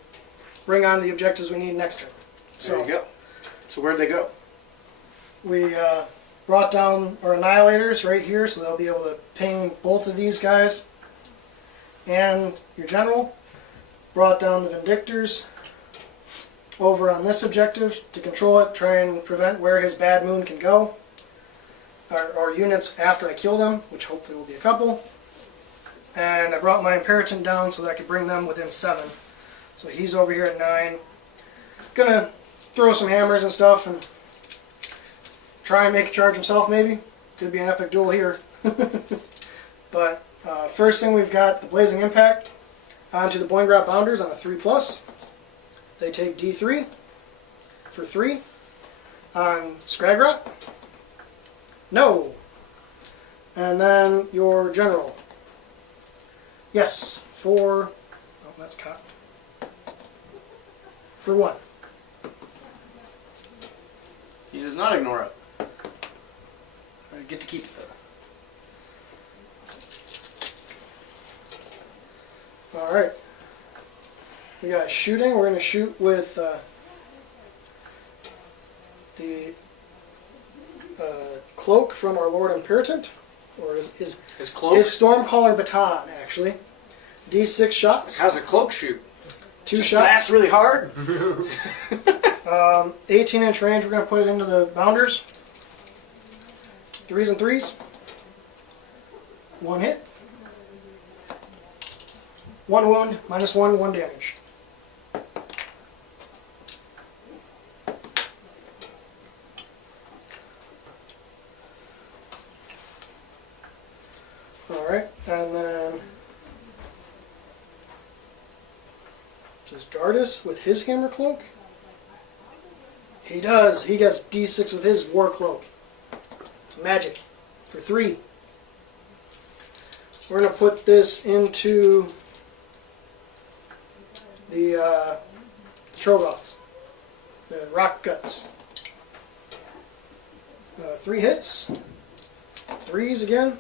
bring on the objectives we need next turn. There you go. So where'd they go? We brought down our Annihilators right here, so they'll be able to ping both of these guys and your general. Brought down the Vindictors over on this objective to control it, try and prevent where his bad moon can go. Or units after I kill them, which hopefully will be a couple. And I brought my Imperator down so that I could bring them within 7. So he's over here at 9. Gonna throw some hammers and stuff and try and make a charge himself maybe. Could be an epic duel here. But first thing we've got the Blazing Impact onto the Boingrot Bounders on a 3+. They take D3 for 3. On Scragrat. No. And then your general. Yes, for... Oh, that's cocked. For 1. He does not ignore it. I get to keep it though. Alright. We got shooting. We're going to shoot with the cloak from our Lord Imperator. Or his cloak? His Stormcaller baton, actually. D6 shots. How's a cloak shoot? 2 Just shots. That's really hard. 18-inch range. We're going to put it into the Bounders. 3s and 3s. 1 hit. 1 wound, -1, 1 damage. Alright, and then does Gardas with his hammer cloak? He does. He gets D6 with his war cloak. It's magic for 3. We're going to put this into the Trogoths, the Rock Guts. 3 hits, 3s again,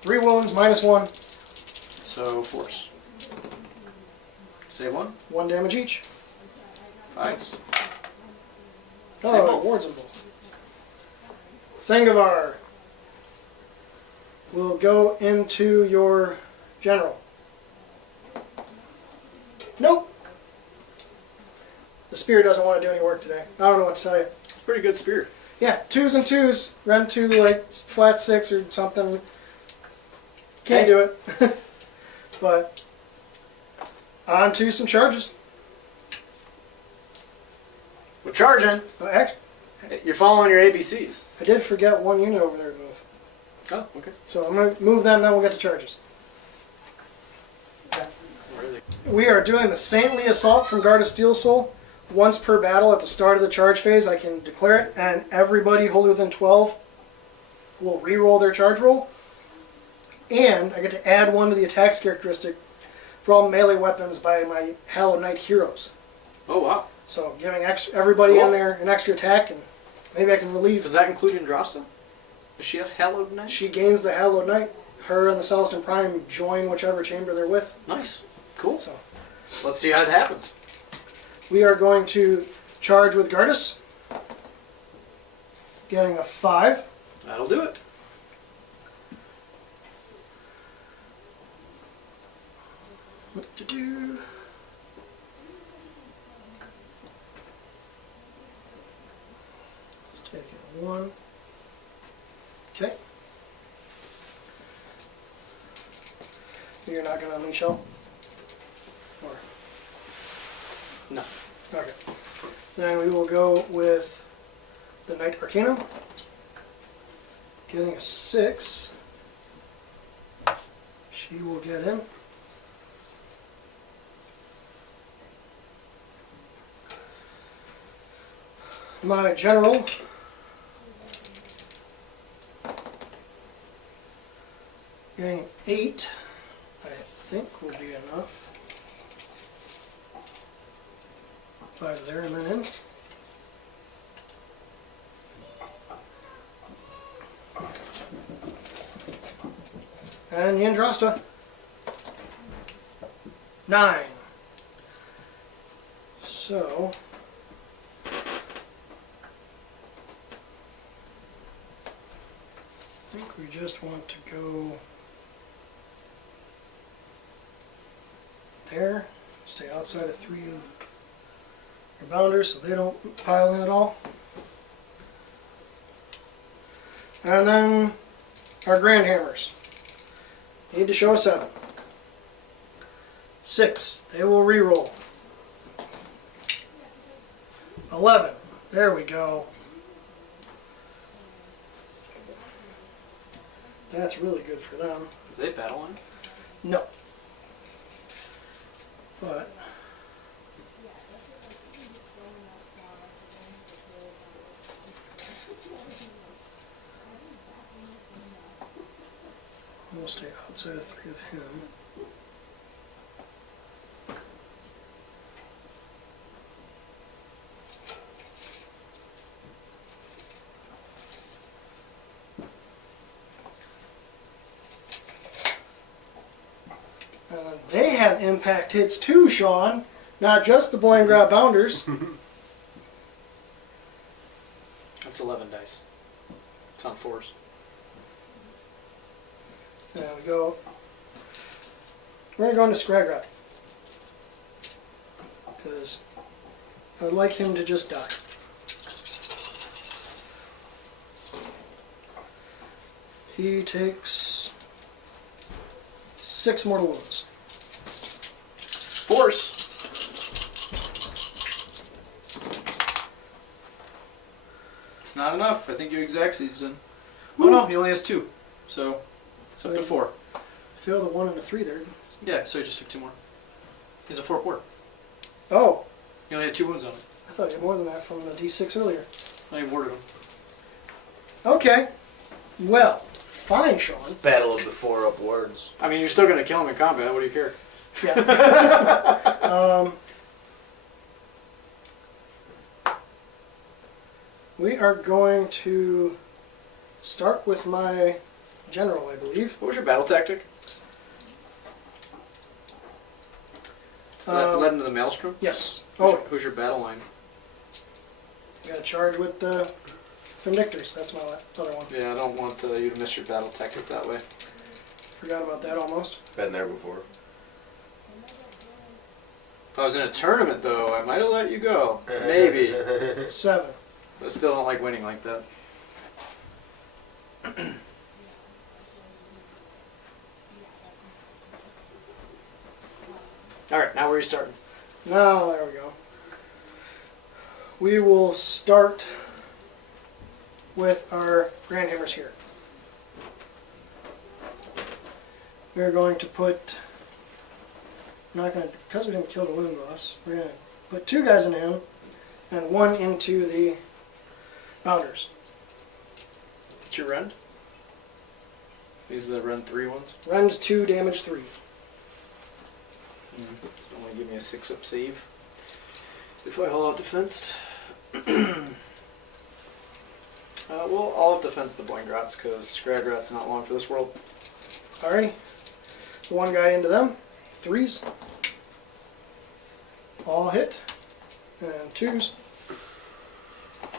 3 wounds, -1. So force. Save 1. 1 damage each. 5s. Oh, both. wards them both. Thangavar will go into your general. Nope. The spear doesn't want to do any work today. I don't know what to tell you. It's a pretty good spear. Yeah, 2s and 2s. Run to like flat 6 or something. Can't do it. But on to some charges. We're charging. You're following your ABCs. I did forget 1 unit over there to move. Oh, okay. So I'm going to move them, then we'll get to charges. Really? We are doing the Saintly Assault from Guard of Steel Soul. Once per battle at the start of the charge phase, I can declare it, and everybody wholly within 12 will re-roll their charge roll. And I get to add 1 to the attacks characteristic for all melee weapons by my Hallowed Knight heroes. Oh, wow. So giving everybody Cool. in there an extra attack, and maybe I can relieve. Does that include Andrasta? Is she a Hallowed Knight? She gains the Hallowed Knight. Her and the Celestin Prime join whichever chamber they're with. Nice. Cool. So Let's see how it happens. we are going to charge with Gardas. Getting a 5. That'll do it. What to do? Take it 1. Okay. You're not going to unleash hell? Or No. okay. Then we will go with the Knight Arcanum. Getting a 6. She will get him. My general getting 8, I think will be enough. 5 there and then in. And Yandrasta. 9. So I think we just want to go there, stay outside of 3 of your bounders so they don't pile in at all. And then our Grand Hammers need to show a 7. 6, they will re-roll. 11, there we go. That's really good for them. Do they battle line? No. But we'll stay outside of 3 of him. They have impact hits too, Sean. Not just the Boy and Grab Bounders. That's 11 dice. It's on 4s. There we go. We're going to Scragrod. Because I'd like him to just die. He takes 6 mortal wounds. Force. It's not enough. I think you exact seized him. Oh no, he only has 2. So it's up to 4. Failed a 1 and a 3 there. Yeah, so he just took 2 more. He's a 4 port. Oh, He only had 2 wounds on him. I thought he had more than that from the D6 earlier. I warded him. Okay. Well, fine, Sean. Battle of the Four Up Words. I mean, you're still going to kill him in combat. What do you care? Yeah. We are going to start with my general, I believe. What was your battle tactic? Led into the Maelstrom? Yes. Who's your battle line? Got to charge with the Vindictors. That's my other one. Yeah, I don't want you to miss your battle tactic that way. Forgot about that almost. Been there before. If I was in a tournament, though, I might have let you go. Maybe. 7. But I still don't like winning like that. Alright, now where are you starting? Now, there we go. We will start with our Grand Hammers here. We're going to put, because we didn't kill the Loon Boss, we're going to put 2 guys in him and 1 into the Bounders. What's your rend? These are the rend 3 ones? Rend 2, damage 3. So only give me a 6-up save. If I haul out defensed. We'll all out defense the Boingrots because Scragrat's not long for this world. Alrighty. 1 guy into them. 3s. All hit. And 2s.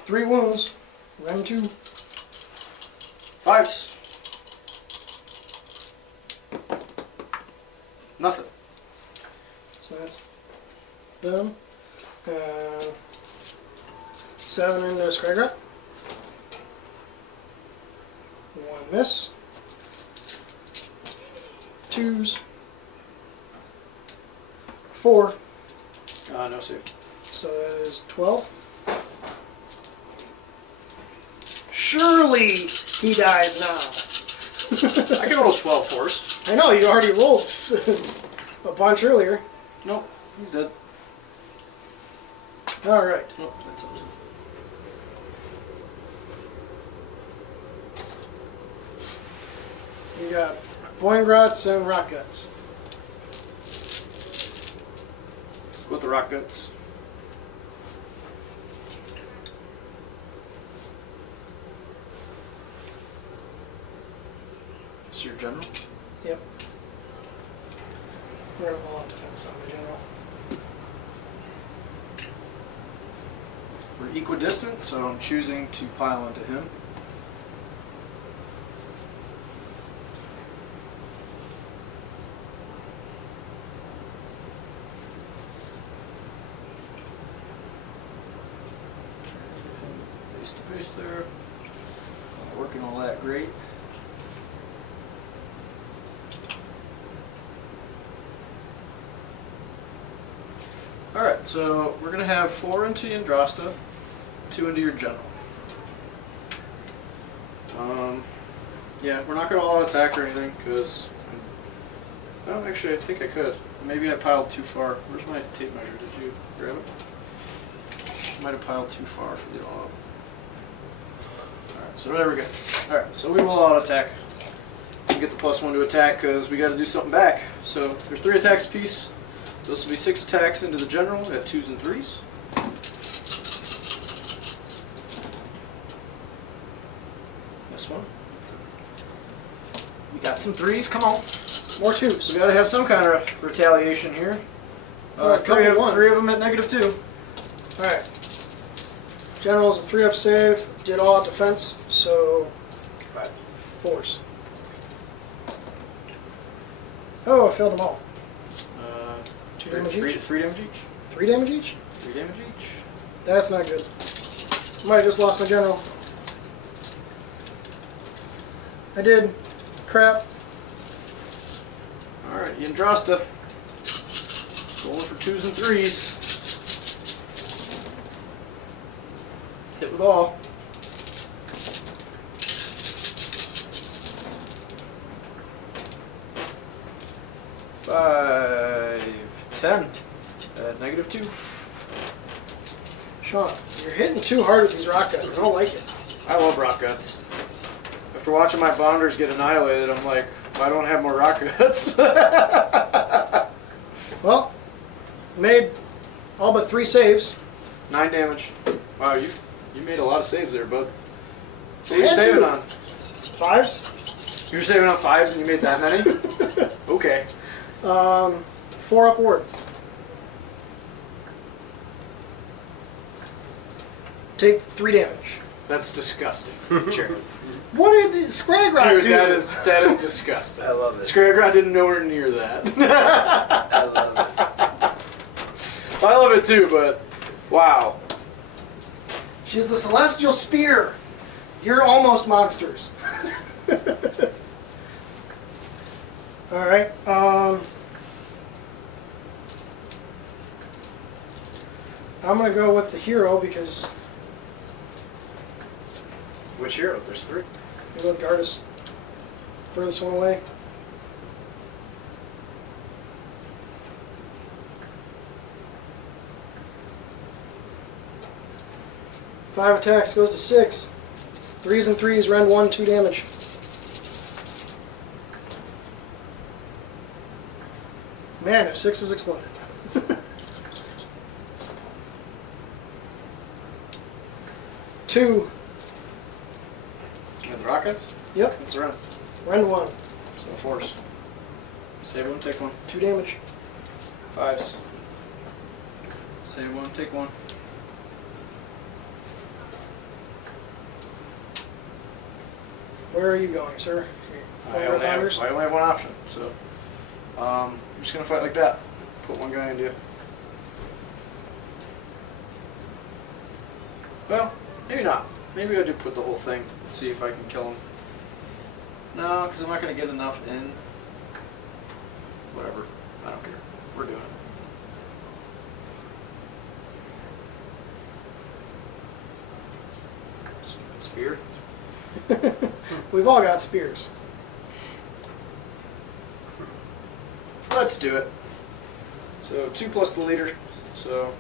3 wounds. Rend 2. 5s. Nothing. So that's them. 7 into Scragrat. 1 miss. 2s. 4. No save. So that is 12. Surely he dies now. I can roll 12 force. I know, you already rolled a bunch earlier. Nope, he's dead. Alright. Nope, that's it. You got Boingrots and Rock Guts. Go with the Rock Guts. This your general? Yep. We're going to all out defense on the general. We're equidistant, so I'm choosing to pile into him. Face to face there. Not working all that great. Alright, so we're going to have 4 into Yndrasta, 2 into your general. Yeah, we're not going to all attack or anything, because... Well, actually, I think I could. Maybe I piled too far. Where's my tape measure? Did you grab it? Might have piled too far for the all. Alright, so there we go. Alright, so we will all attack. We get the +1 to attack, because we got to do something back. So, there's 3 attacks apiece. This will be 6 attacks into the general at 2s and 3s. This one. We got some 3s, come on. More We 2s. gotta have some kind of retaliation here. Alright, 3 of one. them at -2. Alright. General's a 3-up save. Did all out defense, so 4s. Oh, I failed them all. 2 damage each? 3 damage each. 3 damage each? 3 damage each. That's not good. Might have just lost my general. I did. Crap. Alright, Yndrasta. Rolling for 2s and 3s. Hit with all. Five, 10 at -2. Sean, you're hitting too hard with these rock guns. I don't like it. I love rock guts. After watching my bonders get annihilated, I'm like, I don't have more rockets. Well, made all but 3 saves. 9 damage. Wow, you made a lot of saves there, bud. What are you Had saving to. on? 5s. You were saving on 5s and you made that many? Okay. 4 upward. Take 3 damage. That's disgusting, Jarrad. What did Scragrod Dude, do? that is disgusting. I love it. Scragrod didn't nowhere near that. I love it. I love it too, but wow. She's the Celestial Spear. You're almost monsters. Alright, I'm gonna go with the hero because Which hero? There's 3. you go with Gardas. Furthest one away. Five attacks goes to 6. 3s and 3s, rend 1, 2 damage. Man, if 6 is exploded. Two. With rockets? Yep, That's the run. rend 1, So force. Save 1, take 1. 2 damage. 5s. Save 1, take 1. Where are you going, sir? I only have 1 option, so I'm just gonna fight like that. Put 1 guy into you. Well, maybe not. Maybe I do put the whole thing and see if I can kill him. No, because I'm not gonna get enough in. Whatever. I don't care. We're doing it. Stupid spear. We've all got spears. Let's do it. So 2 plus the leader. So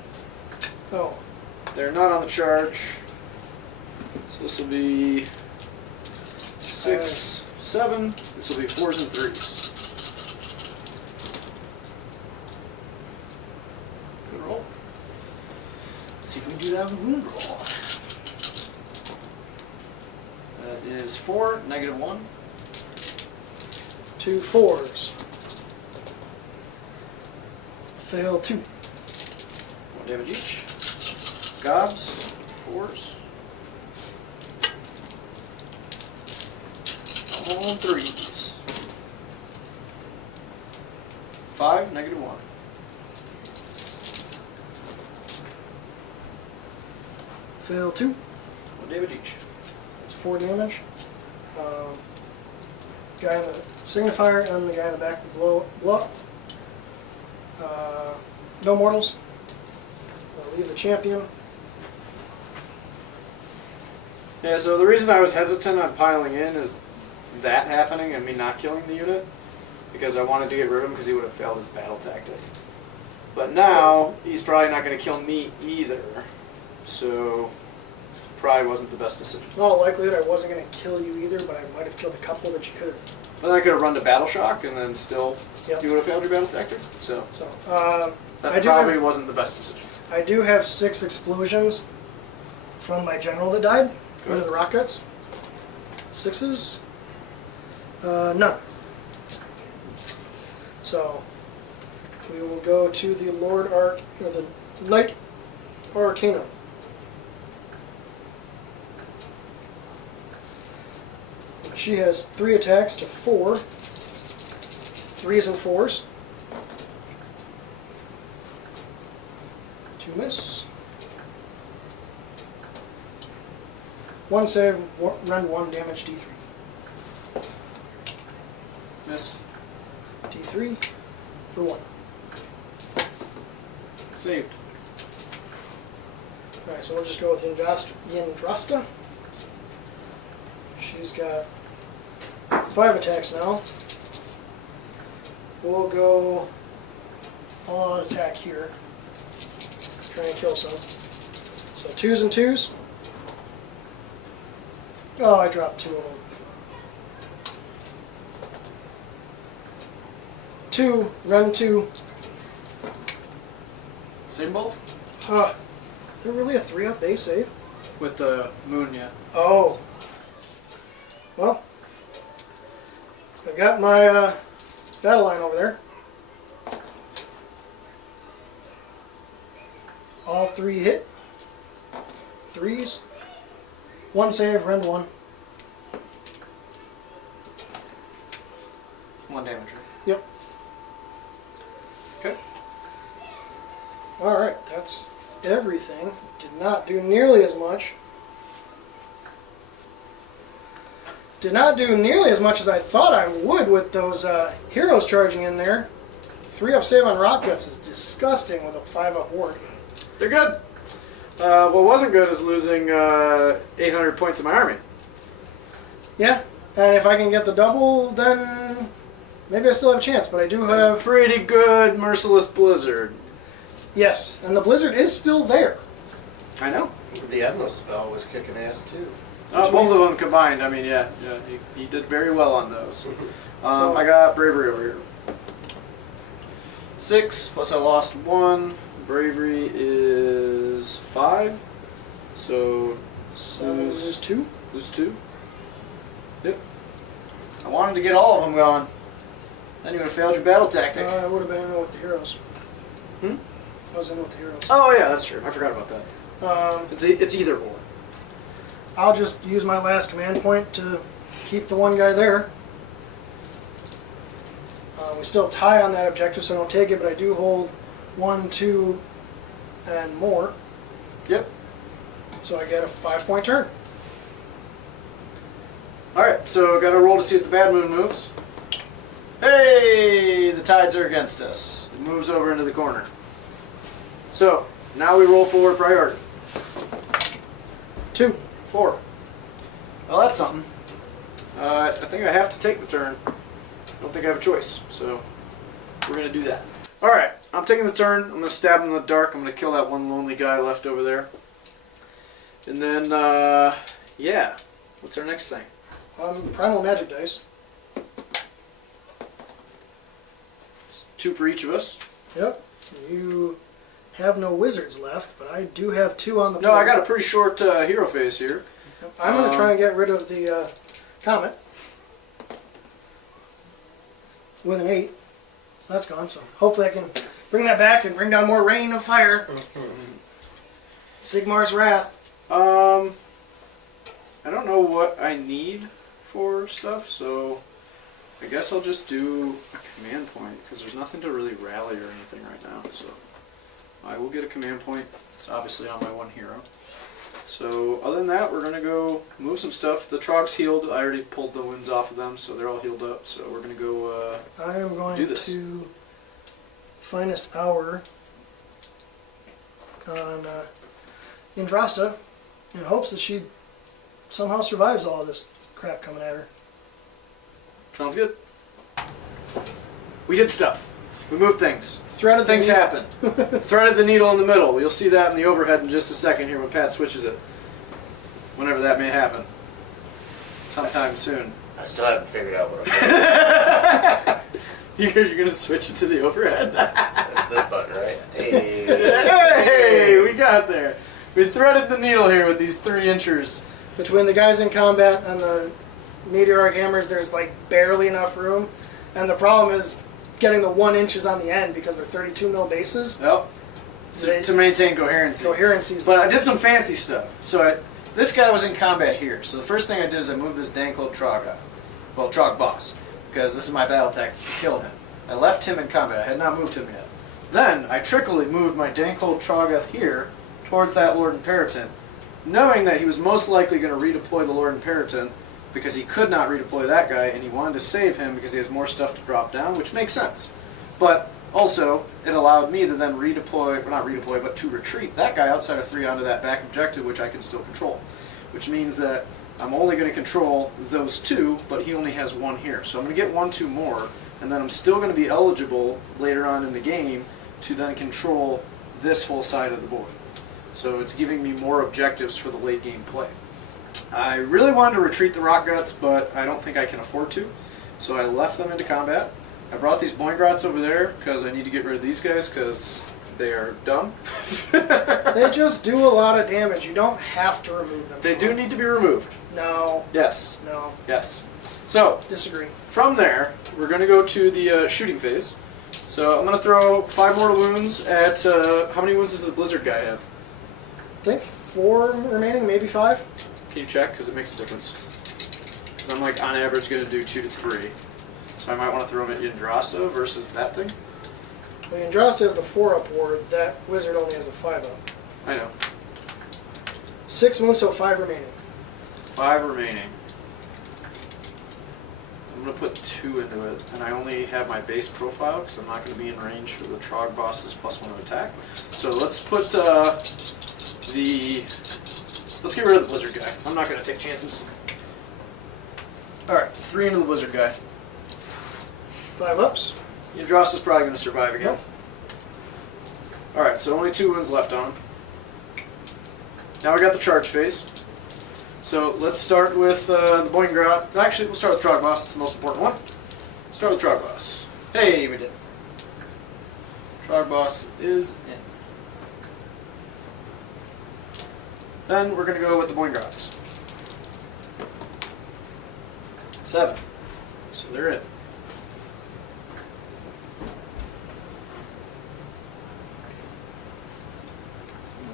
Oh, they're not on the charge. So this will be 6, 7. This will be 4s and 3s. Good roll. Let's see if we can do that with a wound roll. That is 4, -1. 2 4s. Fail 2. 1 damage each. Gobs, 4s. All 3s. 5, -1. Fail 2. 1 damage each. That's 4 damage. Guy in the signifier and the guy in the back blow up. No mortals. I'll leave the champion. Yeah, so the reason I was hesitant on piling in is that happening and me not killing the unit, because I wanted to get rid of him because he would have failed his battle tactic. But now, he's probably not going to kill me either, so it probably wasn't the best decision. In all likelihood, I wasn't going to kill you either, but I might have killed a couple that you could have. But then I could have run to Battle Shock and then still Yep. you would have failed your battle tactic. So So, that I do probably have- wasn't the best decision. I do have 6 explosions from my general that died. Go to Good. the rockets. 6s. None. So we will go to the or the Knight Arcanum. She has 3 attacks to 4. 3s and 4s. 2 miss. 1 save, rend 1 damage D3. Missed. D3 for 1. Saved. Alright, so we'll just go with Yndrasta. She's got 5 attacks now. We'll go all out attack here. Try and kill some. So 2s and 2s. Oh, I dropped 2 of them. 2, run 2. Save them both? They're really a 3-up base save? With the moon, yeah. Oh. Well, I've got my battle line over there. All 3 hit. 3s. 1 save, rend 1. 1 damage. Yep. Okay. Alright, that's everything. Did not do nearly as much. Did not do nearly as much as I thought I would with those heroes charging in there. 3-up save on Rock Guts is disgusting with a 5-up ward. They're good. What wasn't good is losing 800 points of my army. Yeah, and if I can get the double, then maybe I still have a chance, but I do That's have... pretty good Merciless Blizzard. Yes, and the Blizzard is still there. I know. The Endless spell was kicking ass too. Both of them combined. I mean, yeah, he did very well on those. So- I got Bravery over here. 6, plus I lost 1. Bravery is 5. So 7 lose is 2. Lose 2. Yep. I wanted to get all of them going. Then you would have failed your battle tactic. I would have been in with the heroes. Hmm? I was in with the heroes. Oh yeah, that's true. I forgot about that. It's either or. I'll just use my last command point to keep the one guy there. We still tie on that objective, so I don't take it, but I do hold 1, 2, and more. Yep. So I get a 5-point turn. Alright, so got to roll to see if the bad moon moves. Hey! The tides are against us. It moves over into the corner. So, now we roll forward priority. 2. 4. Well, that's something. I think I have to take the turn. I don't think I have a choice, so we're going to do that. Alright, I'm taking the turn. I'm going to stab him in the dark. I'm going to kill that one lonely guy left over there. And then, yeah. What's our next thing? Primal Magic Dice. It's 2 for each of us. Yep. You have no wizards left, but I do have 2 on the No, board. I got a pretty short hero phase here. I'm going to try and get rid of the comet with an 8. So that's gone. So hopefully I can bring that back and bring down more rain of fire. Sigmar's Wrath. I don't know what I need for stuff, so I guess I'll just do a command point, because there's nothing to really rally or anything right now, so I will get a command point. It's obviously on my 1 hero. So other than that, we're going to go move some stuff. The Trog's healed. I already pulled the wounds off of them, so they're all healed up, so we're going to go I am going do this. to Finest Hour on Indrasta in hopes that she somehow survives all of this crap coming at her. Sounds good. We did stuff. We moved things. Thread of the Things needle. happened. Threaded the needle in the middle. You'll see that in the overhead in just a second here when Pat switches it. Whenever that may happen. Sometime soon. I still haven't figured out what I'm doing. You're going to switch it to the overhead? That's this button, right? Hey. Hey, we got there. We threaded the needle here with these 3 inchers. Between the guys in combat and the meteoric hammers, there's like barely enough room. And the problem is getting the 1 inches on the end because they're 32 mil bases. Yep. To maintain coherency. Coherency's But I did some fancy stuff. So this guy was in combat here. So the first thing I did is I moved this dank old Trog out. Well, Trog boss. Because this is my battle tactic to kill him. I left him in combat. I had not moved him yet. Then I trickily moved my dank old Trogoth here towards that Lord Imperator, knowing that he was most likely going to redeploy the Lord Imperator because he could not redeploy that guy, and he wanted to save him because he has more stuff to drop down, which makes sense. But also, it allowed me to then redeploy, or not redeploy, but to retreat that guy outside of 3 onto that back objective, which I can still control. Which means that I'm only going to control those 2, but he only has 1 here. So I'm going to get 1, 2 more, and then I'm still going to be eligible later on in the game to then control this whole side of the board. So it's giving me more objectives for the late game play. I really wanted to retreat the Rock Guts, but I don't think I can afford to. So I left them into combat, I brought these Boingrots over there because I need to get rid of these guys because they are dumb. They just do a lot of damage. You don't have to remove them. They do need to be removed. No. Yes. No. Yes. So, Disagree. from there, we're going to go to the shooting phase. So I'm going to throw 5 mortal wounds at... how many wounds does the Blizzard guy have? I think 4 remaining, maybe 5. Can you check? Because it makes a difference. Because I'm like, on average, going to do 2 to 3. So I might want to throw him at Yndrasta versus that thing. Well, Yndrasta has the 4-up ward. That wizard only has a 5-up. I know. 6 wounds, so 5 remaining. 5 remaining. I'm going to put 2 into it, and I only have my base profile because I'm not going to be in range for the Trog boss's +1 to attack. So let's put let's get rid of the Blizzard guy. I'm not going to take chances. Alright, 3 into the Blizzard guy. 5 ups. Yndrasta's probably going to survive again. Yep. Alright, so only 2 wounds left on him. Now we got the charge phase. So let's start with the Boingrot. Actually, we'll start with Trog Boss. It's the most important one. Start with Trog Boss. Hey, we did. Trog Boss is in. Then we're going to go with the Boingrots. 7. So they're in.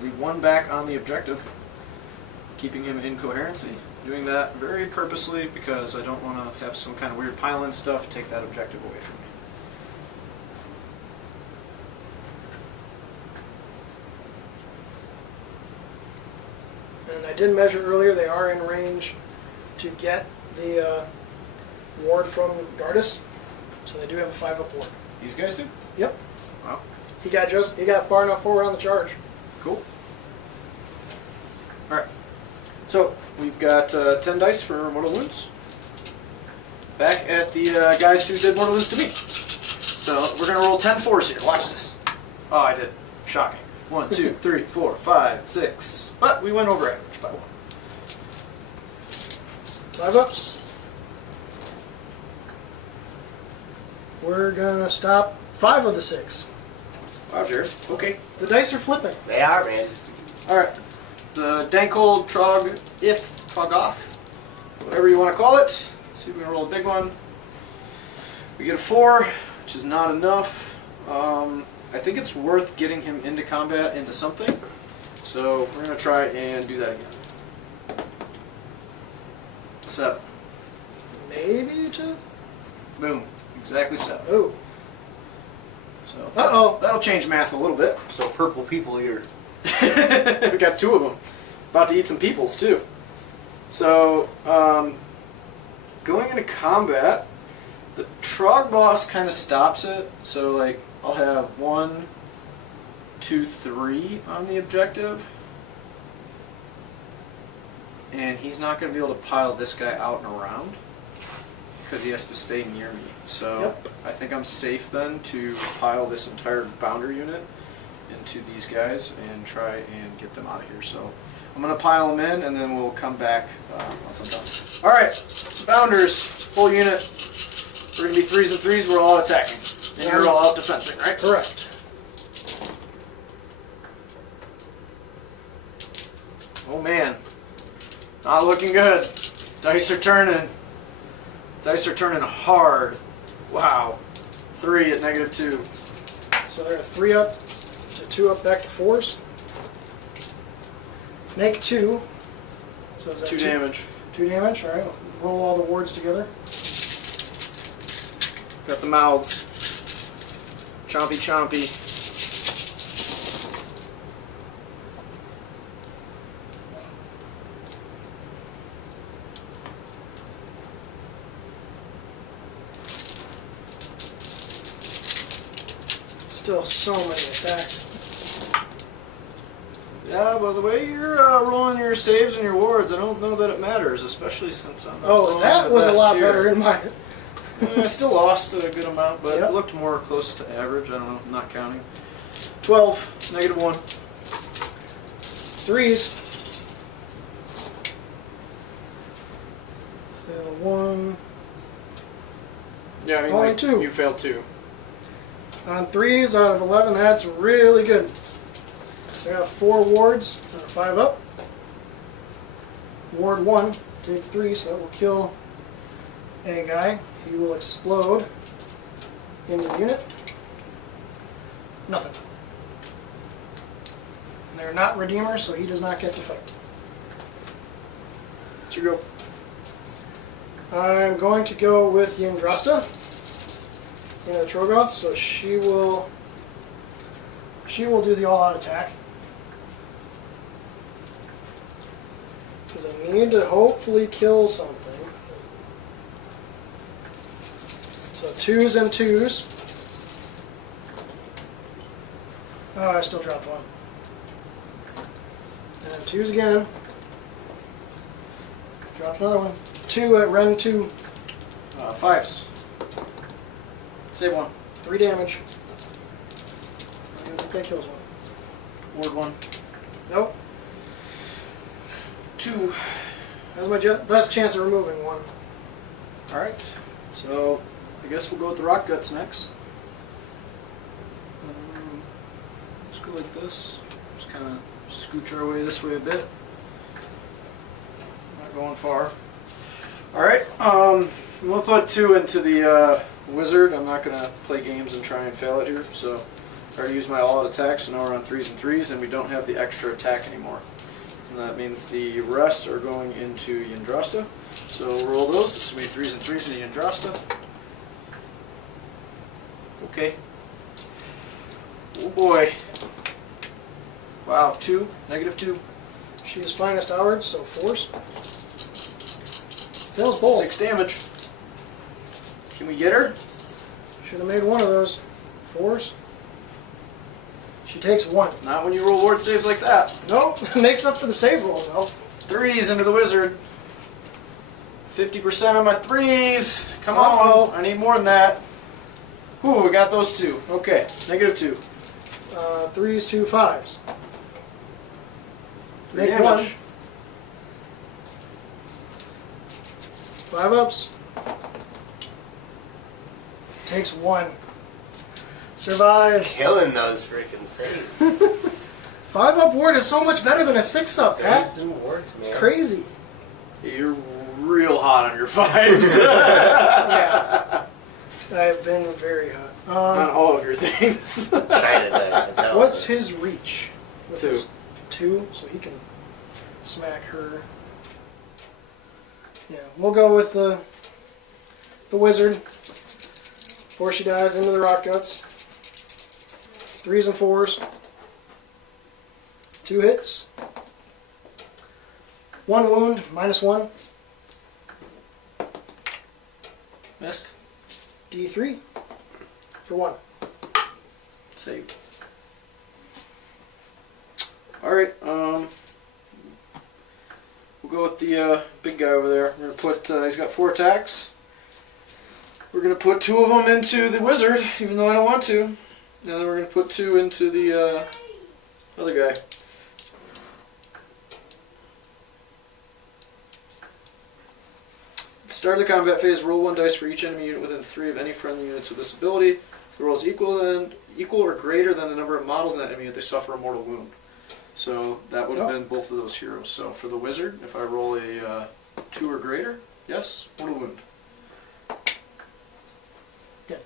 Leave 1 back on the objective, keeping him in coherency. Doing that very purposely because I don't want to have some kind of weird pile-in stuff take that objective away from me. And I did measure earlier, they are in range to get the ward from Gardas. So they do have a 5-up ward. These guys do? Yep. Wow. He got far enough forward on the charge. Cool. Alright. So, we've got 10 dice for mortal wounds. Back at the guys who did mortal wounds to me. So, we're going to roll 10 4s here. Watch this. Oh, I did. Shocking. 1, 2, 3, 4, 5, 6. But we went over average by 1. 5 ups. We're gonna stop 5 of the 6. Wow, Jarrad. Okay. The dice are flipping. They are, man. Alright. The dank old Trogoth, whatever you want to call it. Let's see if we can roll a big one. We get a 4, which is not enough. I think it's worth getting him into combat, into something. So we're going to try and do that again. 7. Maybe 2? Boom. Exactly 7. Oh. So Uh-oh. that'll change math a little bit. So purple people eater. We got 2 of them. About to eat some peoples too. So, going into combat, the Trog boss kind of stops it. So, like, I'll have 1, 2, 3 on the objective. And he's not going to be able to pile this guy out and around because he has to stay near me. So, Yep. I think I'm safe then to pile this entire Bounder unit into these guys and try and get them out of here. So I'm going to pile them in and then we'll come back once I'm done. Alright, Bounders, full unit. We're going to be 3s and 3s, we're all out attacking. And you're all out defensing, right? Correct. Oh man, not looking good. Dice are turning. Dice are turning hard. Wow. 3 at -2. So they're a 3-up to 2-up back to 4s. Make 2. So is that 2 damage. 2 damage. All right. Roll all the wards together. Got the mouths. Chompy chompy. Still so many attacks. Yeah, well, the way you're rolling your saves and your wards, I don't know that it matters, especially since I'm. Oh, rolling that the was a best lot here. better in my. I still lost a good amount, but Yep. it looked more close to average. I don't know, not counting. 12, -1. 3s. 1. Yeah, I mean, Only like, 2. You failed 2. On 3s out of 11, that's really good. I got 4 wards, 5 up. Ward 1, take 3, so that will kill a guy. He will explode into the unit. Nothing. And they're not Redeemers, so he does not get to fight. Let you go. I'm going to go with Yndrasta in the Trogoth, so she will do the all-out attack. Because I need to hopefully kill something. So 2s and 2s. Oh, I still dropped 1. And 2s again. Dropped another one. 2 at Ren 2. 5s. Save 1. 3 damage. I don't think that kills 1. Ward 1. Nope. 2. That was my best chance of removing 1. Alright. So, I guess we'll go with the Rock Guts next. Let's go like this. Just kind of scooch our way this way a bit. Not going far. Alright, I'm going to put 2 into the Wizard. I'm not going to play games and try and fail it here. So, I already used my all-out attack, so now we're on 3s and 3s, and we don't have the extra attack anymore. And that means the rest are going into Yndrasta. So roll those. This will be 3s and 3s into Yndrasta. Okay. Oh boy. Wow, 2. -2. She is finest hours, so 4s. Fails both. 6 damage. Can we get her? Should have made 1 of those. 4s. She takes 1. Not when you roll ward saves like that. Nope. Makes up for the save rolls, though. 3s into the Wizard. 50% on my 3s. Come Uh-oh. on. I need more than that. Ooh, we got those 2. Okay. -2. 3s, 2, 5s. Make 1. Damage. 5 ups. Takes 1. Survives. Killing those freaking saves. 5 up ward is so much better than a 6 up, Pat. Saves and wards, man. It's crazy. You're real hot on your 5s. Yeah. I've been very hot. On all of your things. China dice, I'm telling What's you. his reach? With 2. his 2, so he can smack her. Yeah, we'll go with the Wizard. Before she dies, into the Rock Guts. 3s and 4s. 2 hits. 1 wound, -1. Missed. D3 for 1. Saved. Alright, we'll go with the big guy over there. We're going to put, he's got 4 attacks. We're going to put 2 of them into the Wizard, even though I don't want to. And then we're going to put 2 into the other guy. At the start of the combat phase, roll 1 dice for each enemy unit within 3 of any friendly units with this ability. If the roll is equal or greater than the number of models in that enemy unit, they suffer a mortal wound. So that would have been both of those heroes. So for the Wizard, if I roll a 2 or greater, yes, mortal wound. Dead.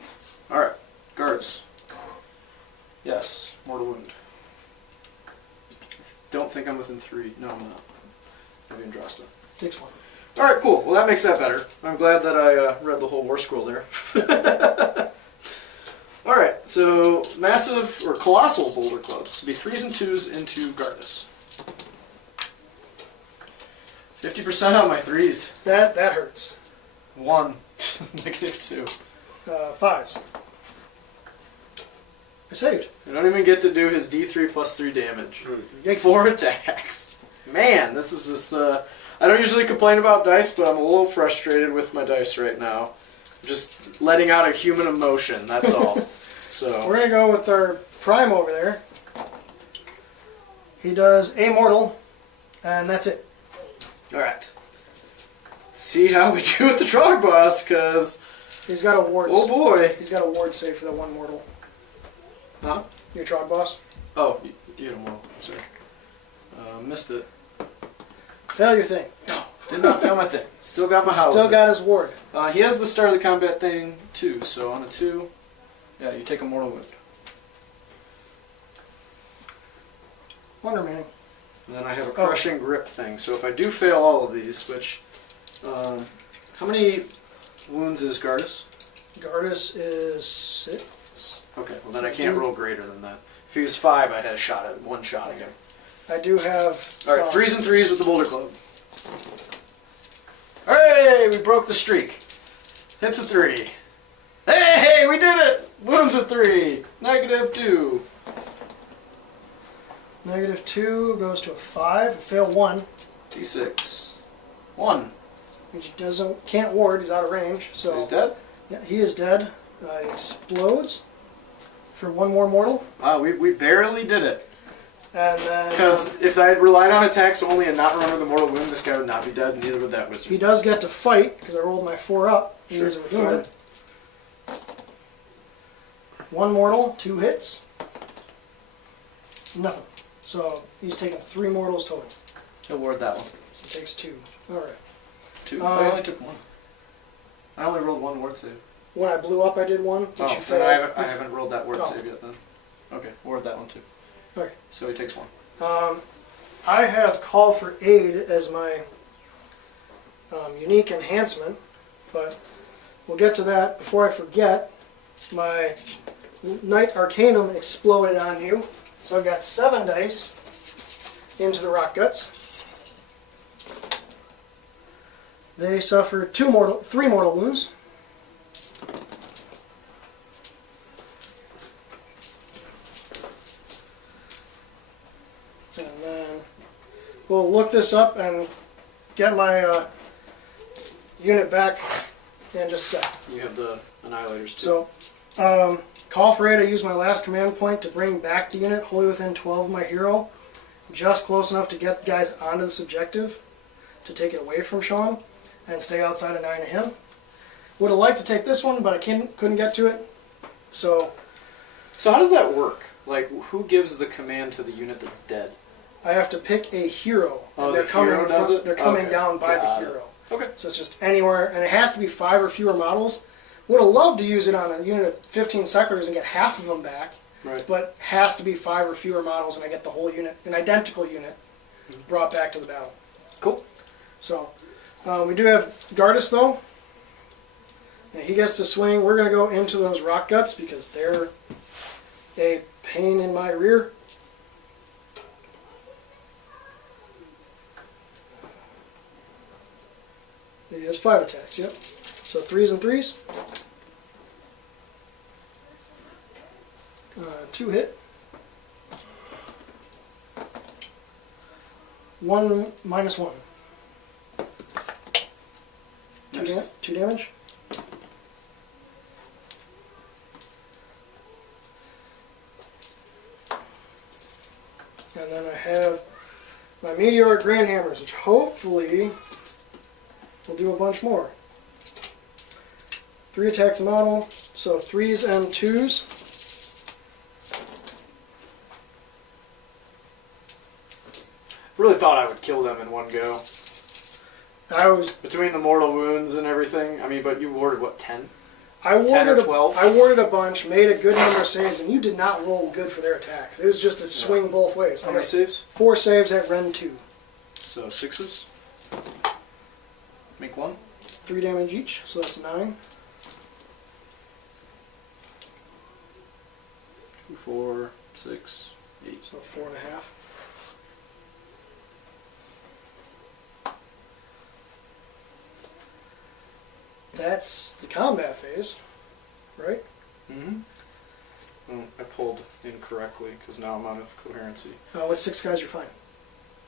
Alright, guards. Yes, mortal wound. Don't think I'm within 3. No, I'm not. I'll be Yndrasta. Takes 1. Alright, cool. Well, that makes that better. I'm glad that I read the whole war scroll there. Alright, so massive, or colossal boulder club. This will be 3s and 2s into Gardas. 50% on my 3s. That hurts. 1. -2. 5s. I saved. I don't even get to do his D3 plus 3 damage. Yikes. 4 attacks. Man, this is just, I don't usually complain about dice, but I'm a little frustrated with my dice right now. I'm just letting out a human emotion, that's all. So We're going to go with our Prime over there. He does a mortal, and that's it. alright. See how we do with the Trog boss, because He's got a ward. Oh boy. He's got a ward save for that one mortal. Huh? Your Trog boss. Oh, you had a mortal. Sorry. Missed it. Failure thing. No, did not fail my thing. Still got my house. Still got his ward. He has the start of the combat thing too, so on a 2, yeah, you take a mortal wound. One remaining. And then I have a crushing grip thing, so if I do fail all of these, which, how many wounds is Gardas? Gardas is 6. Okay, well then I can't roll greater than that. If he was 5, I had a shot at one shot at him. I do have... Alright, 3s and 3s with the Boulder Club. Hey, we broke the streak. Hits a 3. Hey, we did it! Wounds a 3. -2. -2 goes to a 5. Fail 1. D6. 1. Which can't ward. He's out of range. So He's dead? Yeah, he is dead. Explodes for one more mortal. Wow, we barely did it. And then... Because if I had relied on attacks only and not remember the mortal wound, this guy would not be dead, neither would that wizard. he does get to fight, because I rolled my 4 up. Sure, These are doing it. 1 mortal, 2 hits. Nothing. So he's taking 3 mortals total. He'll ward that one. He takes 2. Alright. 2? I only took 1. I only rolled 1 ward save. When I blew up, I did 1. Which you Then failed. I haven't rolled that ward save yet then. Okay, ward that one too. Okay. So he takes 1. I have Call for Aid as my unique enhancement, but we'll get to that. Before I forget, my Knight Arcanum exploded on you, so I've got 7 dice into the Rock Guts. They suffer 3 mortal wounds. And then we'll look this up and get my unit back in just a sec. You have the Annihilators too. So, Call for Aid, I use my last command point to bring back the unit wholly within 12 of my hero. Just close enough to get guys onto this objective, to take it away from Sean, and stay outside of 9 of him. Would have liked to take this one, but I couldn't get to it. So how does that work? Like, who gives the command to the unit that's dead? I have to pick a hero. Oh, And they're the coming hero does it? They're coming Okay. down by the Got it. hero. Okay. So it's just anywhere, and it has to be 5 or fewer models. Would have loved to use it on a unit of 15 seconders and get half of them back, Right. but has to be 5 or fewer models, and I get the whole unit, an identical unit, brought back to the battle. Cool. So we do have Gardas though. And he gets to swing. We're going to go into those Rock Guts because they're a pain in my rear. He has 5 attacks, yep. So 3s and 3s. 2 hit. 1 minus 1. Nice. 2 damage. And then I have my Meteoric Grand Hammers, which hopefully will do a bunch more. 3 attacks a model, so 3s and 2s. Really thought I would kill them in one go. I was Between the mortal wounds and everything. I mean, but you warded what, 10? I 10 or warded 12? I warded a bunch, made a good number of saves, and you did not roll good for their attacks. It was just a swing both ways. How many saves? 4 saves at Ren 2. So 6s. Make 1. 3 damage each, so that's 9. 2, 4, 6, 8. So 4.5. That's the combat phase, right? Mm-hmm. Oh, I pulled incorrectly because now I'm out of coherency. With 6 guys, you're fine.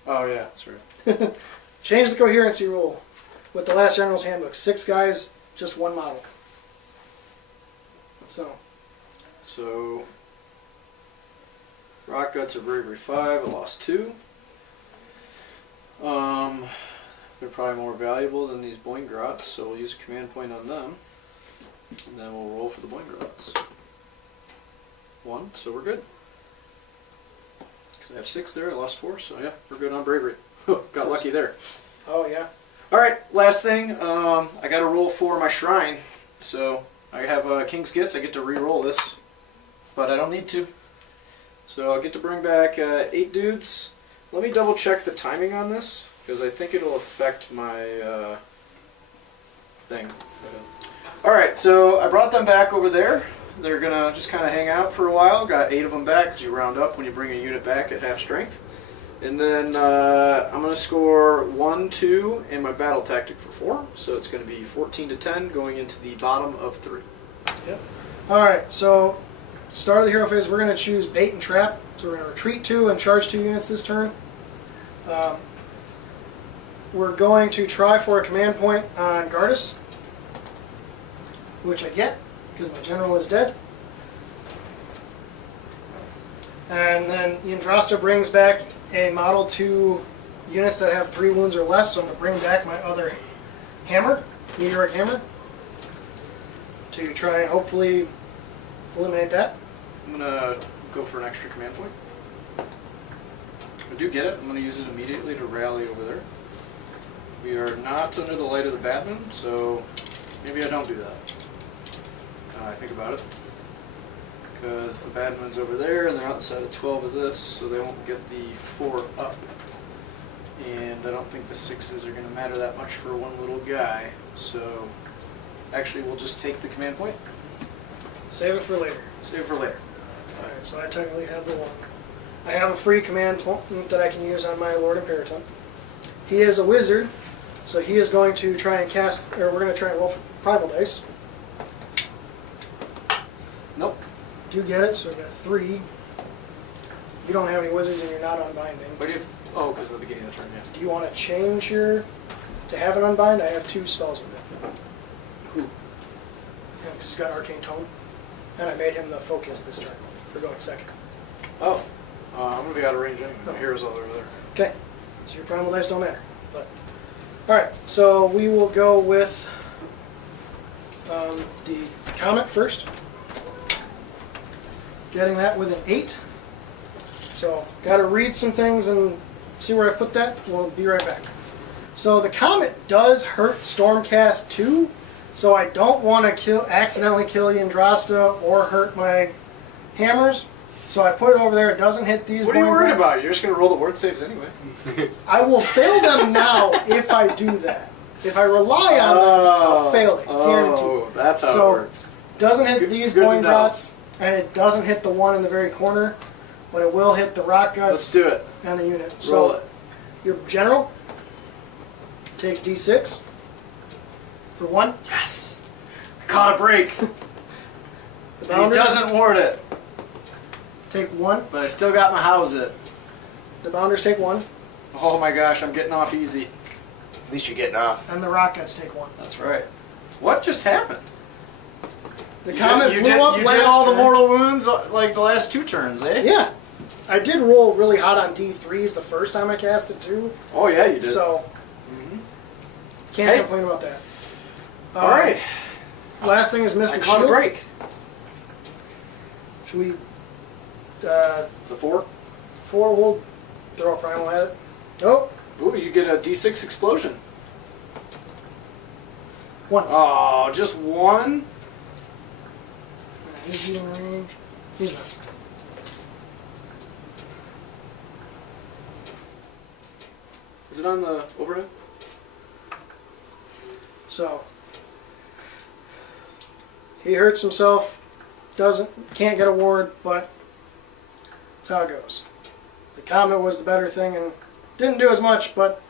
Oh yeah, that's right. Change the coherency rule with the last General's Handbook. 6 guys, just 1 model. So, Rock Guts are Bravery 5. I lost 2. They're probably more valuable than these Boing Grots, so we'll use a command point on them. And then we'll roll for the blind rods. 1, so we're good. I have 6 there, I lost 4, so yeah, we're good on bravery. Got lucky there. Oh, yeah. Alright, last thing, I got to roll for my shrine. So I have King's Gitz, I get to re-roll this, but I don't need to. So I'll get to bring back 8 dudes. Let me double check the timing on this, because I think it'll affect my thing. Alright, so I brought them back over there. They're going to just kind of hang out for a while. Got 8 of them back, because you round up when you bring a unit back at half strength. And then I'm going to score 1, 2, and my battle tactic for 4. So it's going to be 14 to 10 going into the bottom of 3. Yep. Alright, so start of the hero phase, we're going to choose bait and trap. So we're going to retreat 2 and charge 2 units this turn. We're going to try for a command point on Gardas, which I get, because my general is dead. And then Yndrasta brings back a model 2 units that have 3 wounds or less, so I'm going to bring back my other hammer, meteoric hammer, to try and hopefully eliminate that. I'm going to go for an extra command point. I do get it. I'm going to use it immediately to rally over there. We are not under the light of the Batman, so maybe I don't do that. I think about it. Because the Batman's over there, and they're outside of 12 of this, so they won't get the 4 up. And I don't think the 6s are going to matter that much for one little guy. So, actually, we'll just take the command point. Save it for later. Save it for later. Alright, so I technically have the 1. I have a free command point that I can use on my Lord Imperator. He is a wizard, so he is going to try and cast, or we're going to try and roll for primal dice. Nope. Do get it, so we've got 3. You don't have any wizards and you're not unbinding. What do you... Oh, because at the beginning of the turn, yeah. Do you want to change your... to have an unbind? I have 2 spells with it. Who? Yeah, because he's got Arcane Tome. And I made him the focus this turn for going second. Oh. I'm going to be out of range anyway. Oh. My hero's all over there. Okay. So your primal dice don't matter. But alright, so we will go with the Comet first. Getting that with an 8. So, got to read some things and see where I put that. We'll be right back. So the Comet does hurt Stormcast 2, so I don't want to accidentally kill Yndrasta or hurt my hammers. So I put it over there. It doesn't hit these. What are you worried about? You're just going to roll the ward saves anyway. I will fail them now if I do that. If I rely on them, I'll fail it. Guaranteed. Oh, that's how it works. Doesn't hit these good to Boingrots, and it doesn't hit the one in the very corner, but it will hit the Rock Guts. Let's do it. And the unit. Roll So it. your general takes D6 for 1. Yes! I caught a break. The And he Bounders doesn't ward it, take 1. but I still got my house it. The Bounders take 1. Oh my gosh, I'm getting off easy. At least you're getting off. And the Rock Guts take 1. That's right. What just happened? The Comet you blew up You last did all the turn. mortal wounds like the last 2 turns, eh? Yeah. I did roll really hot on D3s the first time I cast it too. Oh yeah, you did. So, can't Hey. complain about that. All right. Last thing is I Mystic caught Shield. a break. Should we... It's a 4. 4, we'll throw a primal at it. Oh, Ooh, you get a D6 explosion. 1. Oh, just 1? Is he in range? He's not. Is it on the overhead? So, he hurts himself, can't get a ward, but that's how it goes. The Comet was the better thing and didn't do as much, but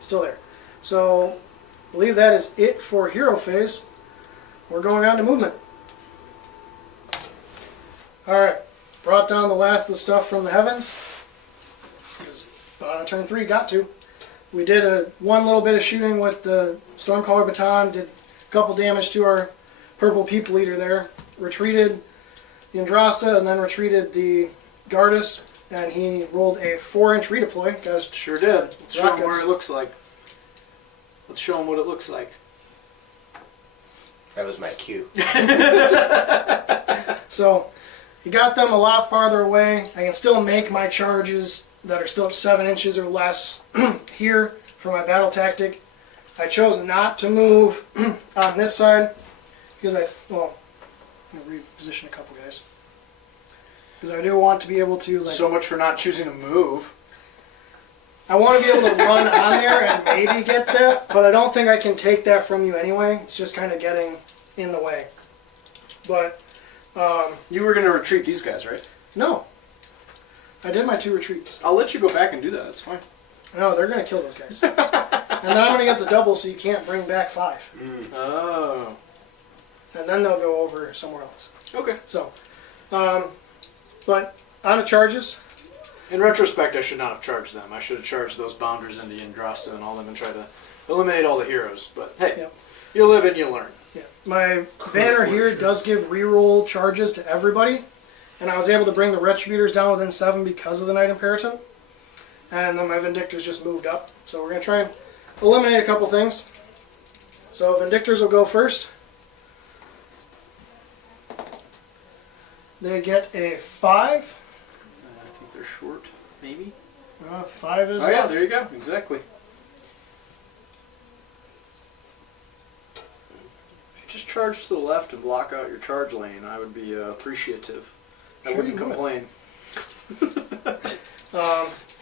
still there. So, I believe that is it for Hero Phase. We're going on to movement. Alright, brought down the last of the stuff from the heavens. On turn 3, got to. We did one little bit of shooting with the Stormcaller Baton, did a couple damage to our purple people eater there. Retreated Yndrasta and then retreated the Gardas, and he rolled a 4-inch redeploy. Guys, Sure did. Let's show him Rockets. where it looks like. Let's show him what it looks like. That was my cue. So he got them a lot farther away. I can still make my charges that are still 7 inches or less here for my battle tactic. I chose not to move on this side because I'm going to reposition a couple guys. Because I do want to be able to, like... So much for not choosing to move. I want to be able to run on there and maybe get that, but I don't think I can take that from you anyway. It's just kind of getting in the way. But... you were going to retreat these guys, right? No. I did my 2 retreats. I'll let you go back and do that. It's fine. No, they're going to kill those guys. And then I'm going to get the double so you can't bring back 5. Oh. And then they'll go over somewhere else. Okay. So, but out of charges... In retrospect, I should not have charged them. I should have charged those bounders into Yndrasta and all them and tried to eliminate all the heroes. But hey, Yep. You live and you learn. Yeah. My banner here does give reroll charges to everybody, and I was able to bring the Retributors down within 7 because of the Knight Imperator. And then my Vindictors just moved up. So we're going to try and eliminate a couple things. So Vindictors will go first. They get a 5. I think they're short, maybe? 5 is Oh yeah, off. there you go. Exactly. If you just charge to the left and block out your charge lane, I would be appreciative. I Sure wouldn't you would. complain.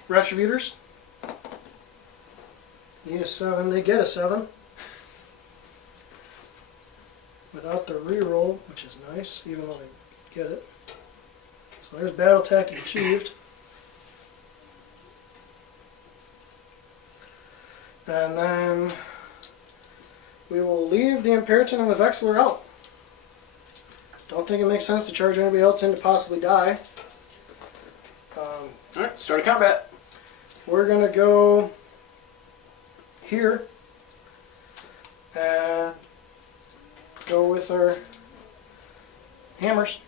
Retributors. Need a 7. They get a 7. Without the reroll, which is nice, even though they get it. So there's battle tactic achieved. And then we will leave the Imperator and the Vexler out. Don't think it makes sense to charge anybody else in to possibly die. Alright, start a combat. We're going to go here and go with our hammers.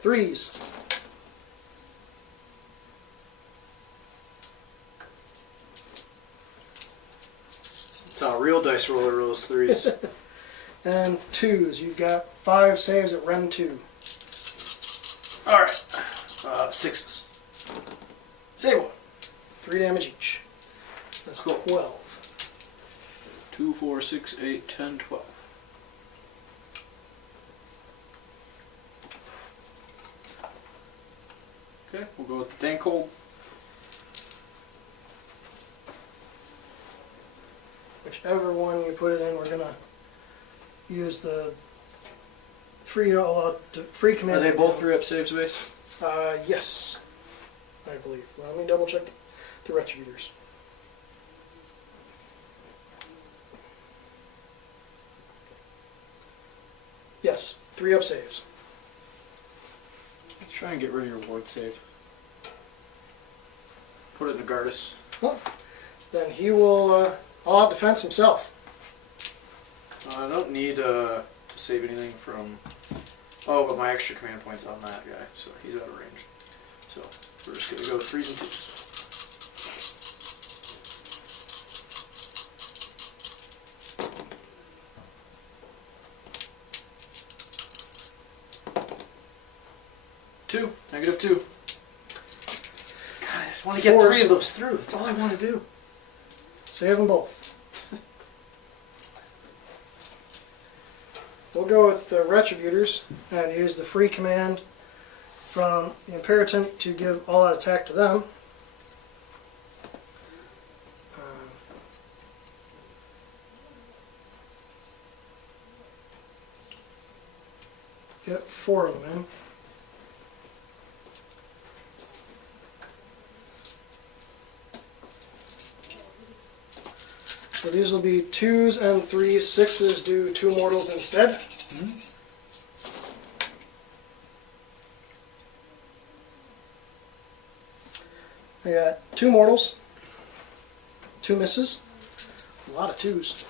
Threes. That's how a real dice roller rolls 3s. And 2s. You've got 5 saves at Ren 2. Alright. 6s. Save one. 3 damage each. That's Cool. 12. 2, 4, 6, 8, 10, 12. Okay, we'll go with the tank hold. Whichever one you put it in, we're gonna use the free command. Are they for both them. 3-up saves base? Yes, I believe. Let me double check the Retributors. Yes, 3-up saves. Let's try and get rid of your ward save. Put it in the Gardas. Well, then he will all out defense himself. I don't need to save anything from... Oh, but my extra command point's on that guy, so he's out of range. So we're just going to go with 3s and 2s. Two. -2. God, I just want to get 3 of those through. That's all I want to do. Save them both. We'll go with the Retributors and use the free command from the Imperator to give all out attack to them. Get 4 of them in. So these will be 2s and 3s. 6s do 2 mortals instead. I got 2 mortals, 2 misses, a lot of 2s.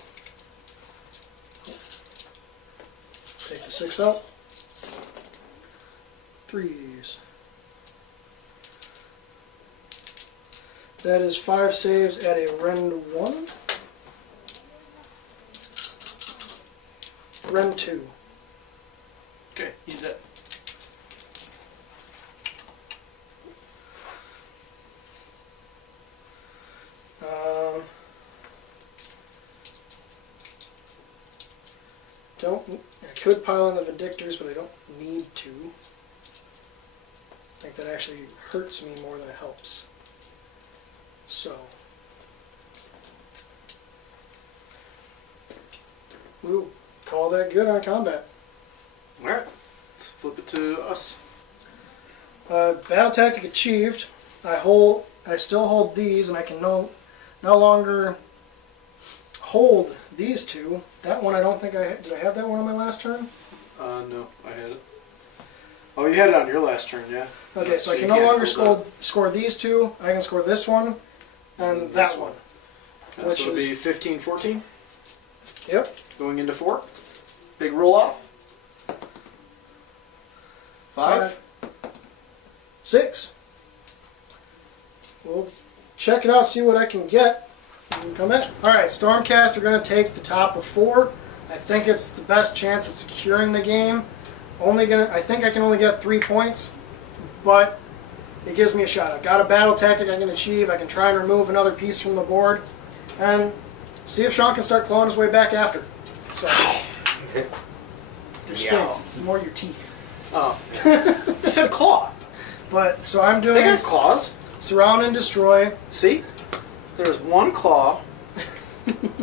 Take the 6 up. 3s. That is 5 saves at a rend 1. Rend 2. Okay, use that. I could pile in the Vindictors, but I don't need to. I think that actually hurts me more than it helps. So, we'll call that good on combat. Alright, let's flip it to us. Battle tactic achieved. I still hold these, and I can no longer hold these two. That one I don't think did I have that one on my last turn? No, I had it. Oh, you had it on your last turn, yeah. Okay, so I you can no can't longer hold score these two. I can score this one and this that one. that. Which So it'll is- be 15, 14, Yep. going into 4. Big roll off. 5. 6. We'll check it out, see what I can get. Come in. Alright, Stormcast are going to take the top of 4. I think it's the best chance at securing the game. I think I can only get 3 points, but it gives me a shot. I've got a battle tactic I can achieve. I can try and remove another piece from the board and see if Sean can start clawing his way back after. So, there's Meow. space. It's more your teeth. Oh, you said claw. But, so I'm They doing got claws. surround and destroy. See? There's one claw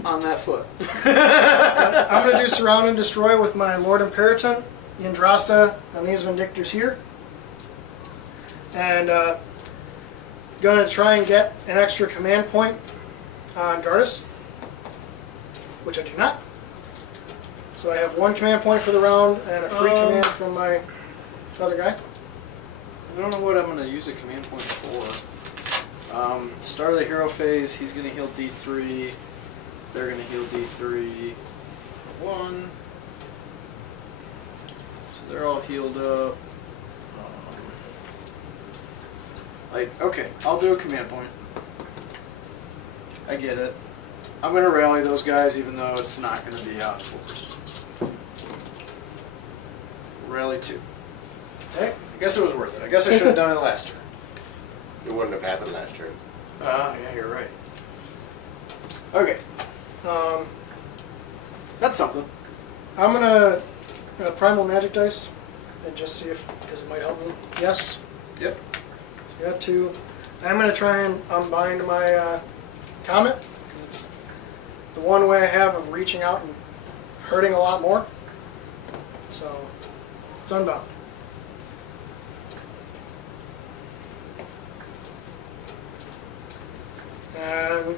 on that foot. I'm going to do surround and destroy with my Lord Imperator, Yndrasta, and these Vindictors here. And going to try and get an extra command point on Gardas, which I do not. So I have 1 command point for the round and a free command from my other guy. I don't know what I'm going to use a command point for. Start of the hero phase, he's going to heal D3. They're going to heal D3 for 1. So they're all healed up. Okay, I'll do a command point. I get it. I'm going to rally those guys even though it's not going to be out of force. Rally 2. Okay. I guess it was worth it. I guess I should have done it last turn. It wouldn't have happened last turn. Yeah, you're right. Okay, that's something. I'm going to Primal Magic Dice and just see if, because it might help me. Yes. Yep. So I got 2. I'm going to try and unbind my Comet, because it's the one way I have of reaching out and hurting a lot more. So, it's unbound. And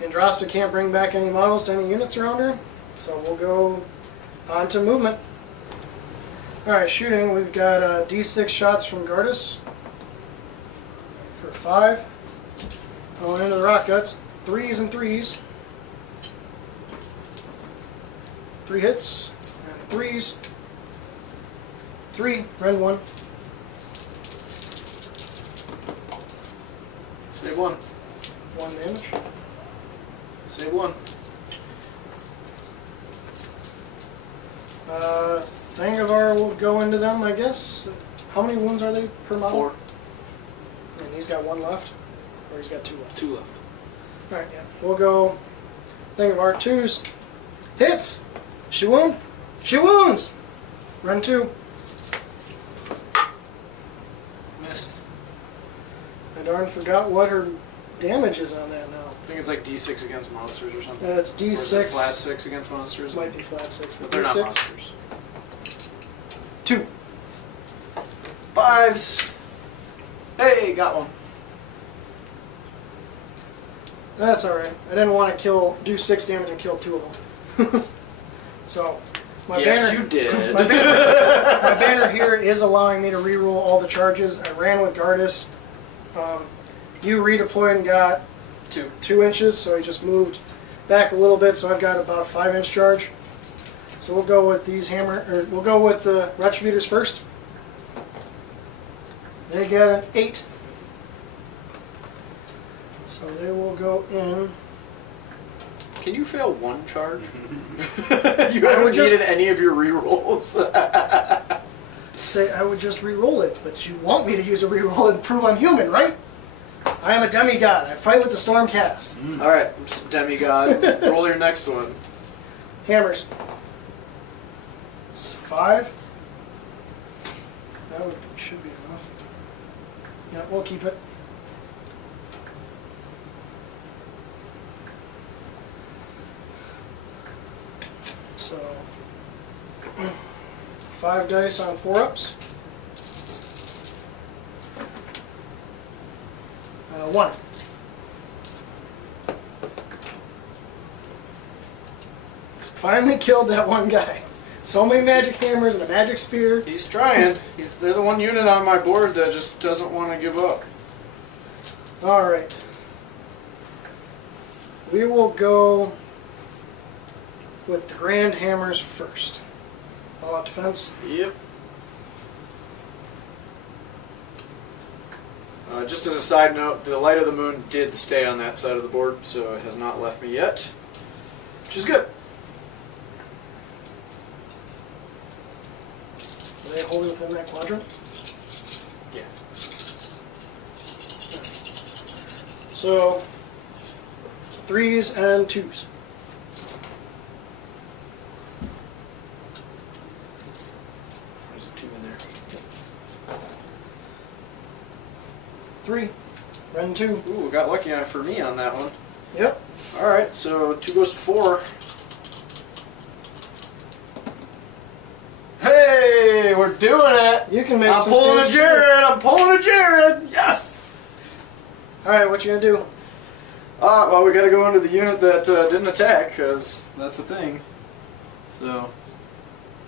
Yndrasta can't bring back any models to any units around her, so we'll go on to movement. Alright, shooting, we've got D6 shots from Gardas for 5. Going into the rock guts, 3s and 3s. 3 hits, and 3s. 3, rend 1. Save 1. 1 damage. Save 1. Thangavar will go into them, I guess. How many wounds are they per model? 4. And he's got 1 left? Or he's got 2 left? 2 left. Alright, yeah. We'll go Thangavar 2s. Hits! She wound! She wounds! Run 2. Missed. I darn forgot what her damage is on that now. I think it's like D6 against monsters or something. It's Or is it D6. flat 6 against monsters. Might be flat 6, But but they're not D6. monsters. 2. 5s. Hey, got one. That's alright. I didn't want to do 6 damage and kill 2 of them. So, my Yes, banner, you did. my banner here is allowing me to reroll all the charges. I ran with Gardas. You redeployed and got 2 inches, so he just moved back a little bit, so I've got about a 5-inch charge. So we'll go with these we'll go with the Retributors first. They get an 8. So they will go in. Can you fail one charge? You I haven't would just- needed any of your rerolls. Say I would just re-roll it, but you want me to use a re-roll and prove I'm human, right? I am a demigod. I fight with the Stormcast. Alright, demigod. Roll your next one. Hammers. It's 5. That should be enough. Yeah, we'll keep it. So 5 dice on 4-ups. 1. Finally killed that one guy. So many magic hammers and a magic spear. He's trying. They're the one unit on my board that just doesn't want to give up. Alright. We will go with the Grand Hammers first. All out defense. Yep. Just as a side note, the Light of the Moon did stay on that side of the board, so it has not left me yet. Which is good. Are they holding within that quadrant? Yeah. So 3s and 2s. There's a 2 in there. 3. Ren 2. Ooh, got lucky for me on that one. Yep. Alright, so 2 goes to 4. Hey, we're doing it! You can make I'm some pulling a saves. Jarrad! I'm pulling a Jarrad! Yes! Alright, what you gonna do? Well, we gotta go into the unit that didn't attack, because that's a thing. So,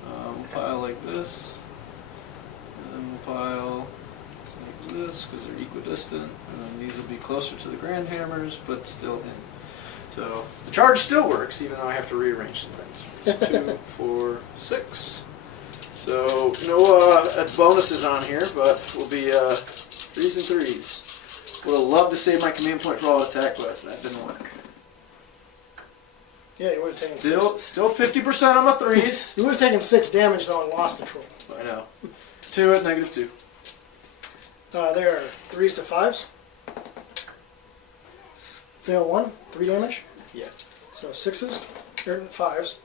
we'll pile like this, and then we'll pile like this, because they're equidistant, and then these will be closer to the Grand Hammers, but still in. So, the charge still works, even though I have to rearrange some things. So 2, 4, 6. So, no bonuses on here, but we'll be 3s and 3s. Would have loved to save my command point for all attack, but that didn't work. Yeah, you would have taken 6. Still 50% on my 3s. You would have taken 6 damage though and lost control. I know. 2 at -2. There are 3s to 5s. Fail 1, 3 damage. Yeah. So 6s, or 5s.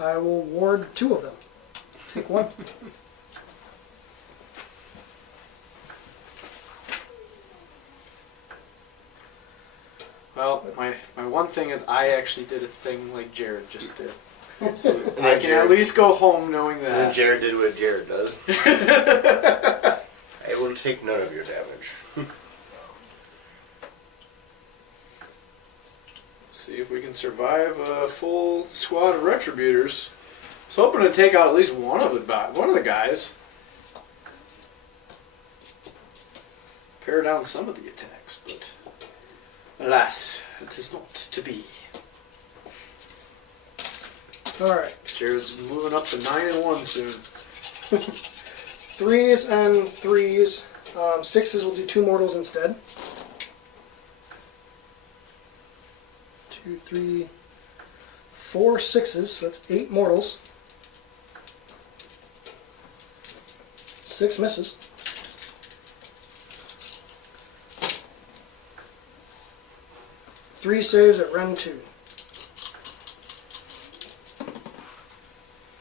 I will ward 2 of them. Take 1. Well, my one thing is I actually did a thing like Jarrad just did. So And I then can at least go home knowing And then that. Jarrad did what Jarrad does. I will take none of your damage. See if we can survive a full squad of Retributors. I was hoping to take out at least one of the guys. Pare down some of the attacks, but alas, it is not to be. Alright. Jared's moving up to 9 and 1 soon. 3s and 3s. 6s will do 2 mortals instead. 2, 3, 4 6s, so that's 8 mortals. 6 misses. 3 saves at Ren 2.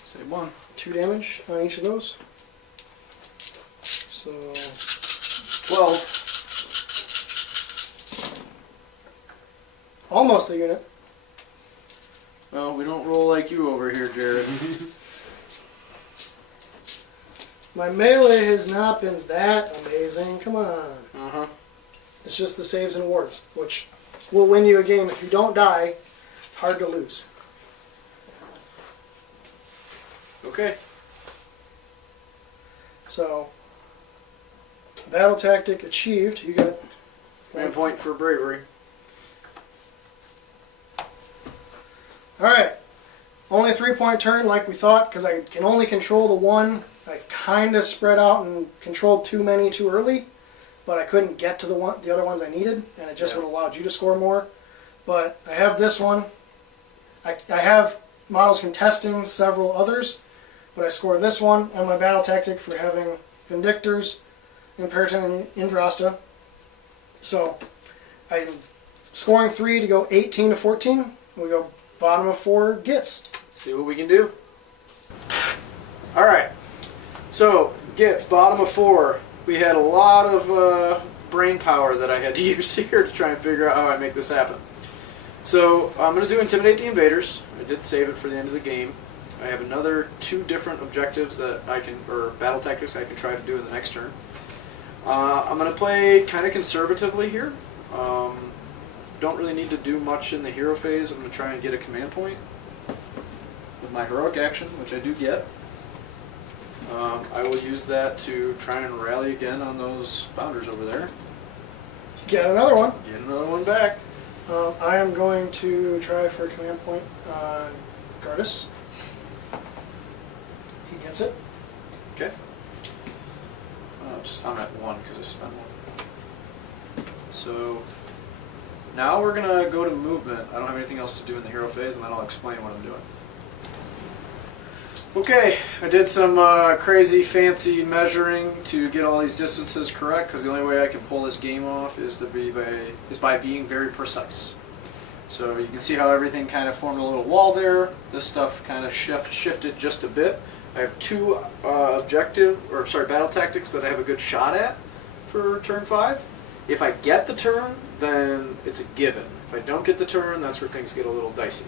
Save 1. 2 damage on each of those. So 12. almost a unit. Well, we don't roll like you over here, Jared. My melee has not been that amazing. Come on. Uh-huh. It's just the saves and wards, which will win you a game. If you don't die, it's hard to lose. Okay. So, battle tactic achieved. You get 1 point for bravery. Alright. only a 3-point turn like we thought, because I can only control the one. I've kind of spread out and controlled too many too early, but I couldn't get to the other ones I needed, and it just would have allowed you to score more. But I have this one. I have models contesting several others, but I score this one and my battle tactic for having Vindictors, Imperator, and Indrasta. So I'm scoring 3 to go 18 to 14. We go bottom of 4 Gitz. Let's see what we can do. All right. So Gitz, bottom of 4. We had a lot of brain power that I had to use here to try and figure out how I make this happen. So I'm going to do Intimidate the Invaders. I did save it for the end of the game. I have another 2 different objectives that I can, or battle tactics I can try to do in the next turn. I'm going to play kind of conservatively here. Don't really need to do much in the hero phase. I'm going to try and get a command point with my heroic action, which I do get. I will use that to try and rally again on those bounders over there. Get another one. Get another one back. I am going to try for a command point on Gardas. He gets it. Okay. I'm at 1 because I spent 1. So now we're going to go to movement. I don't have anything else to do in the hero phase, and then I'll explain what I'm doing. Okay, I did some crazy fancy measuring to get all these distances correct, because the only way I can pull this game off is by being very precise. So you can see how everything kind of formed a little wall there. This stuff kind of shifted just a bit. I have 2 battle tactics that I have a good shot at for turn 5. If I get the turn, then it's a given. If I don't get the turn, that's where things get a little dicey.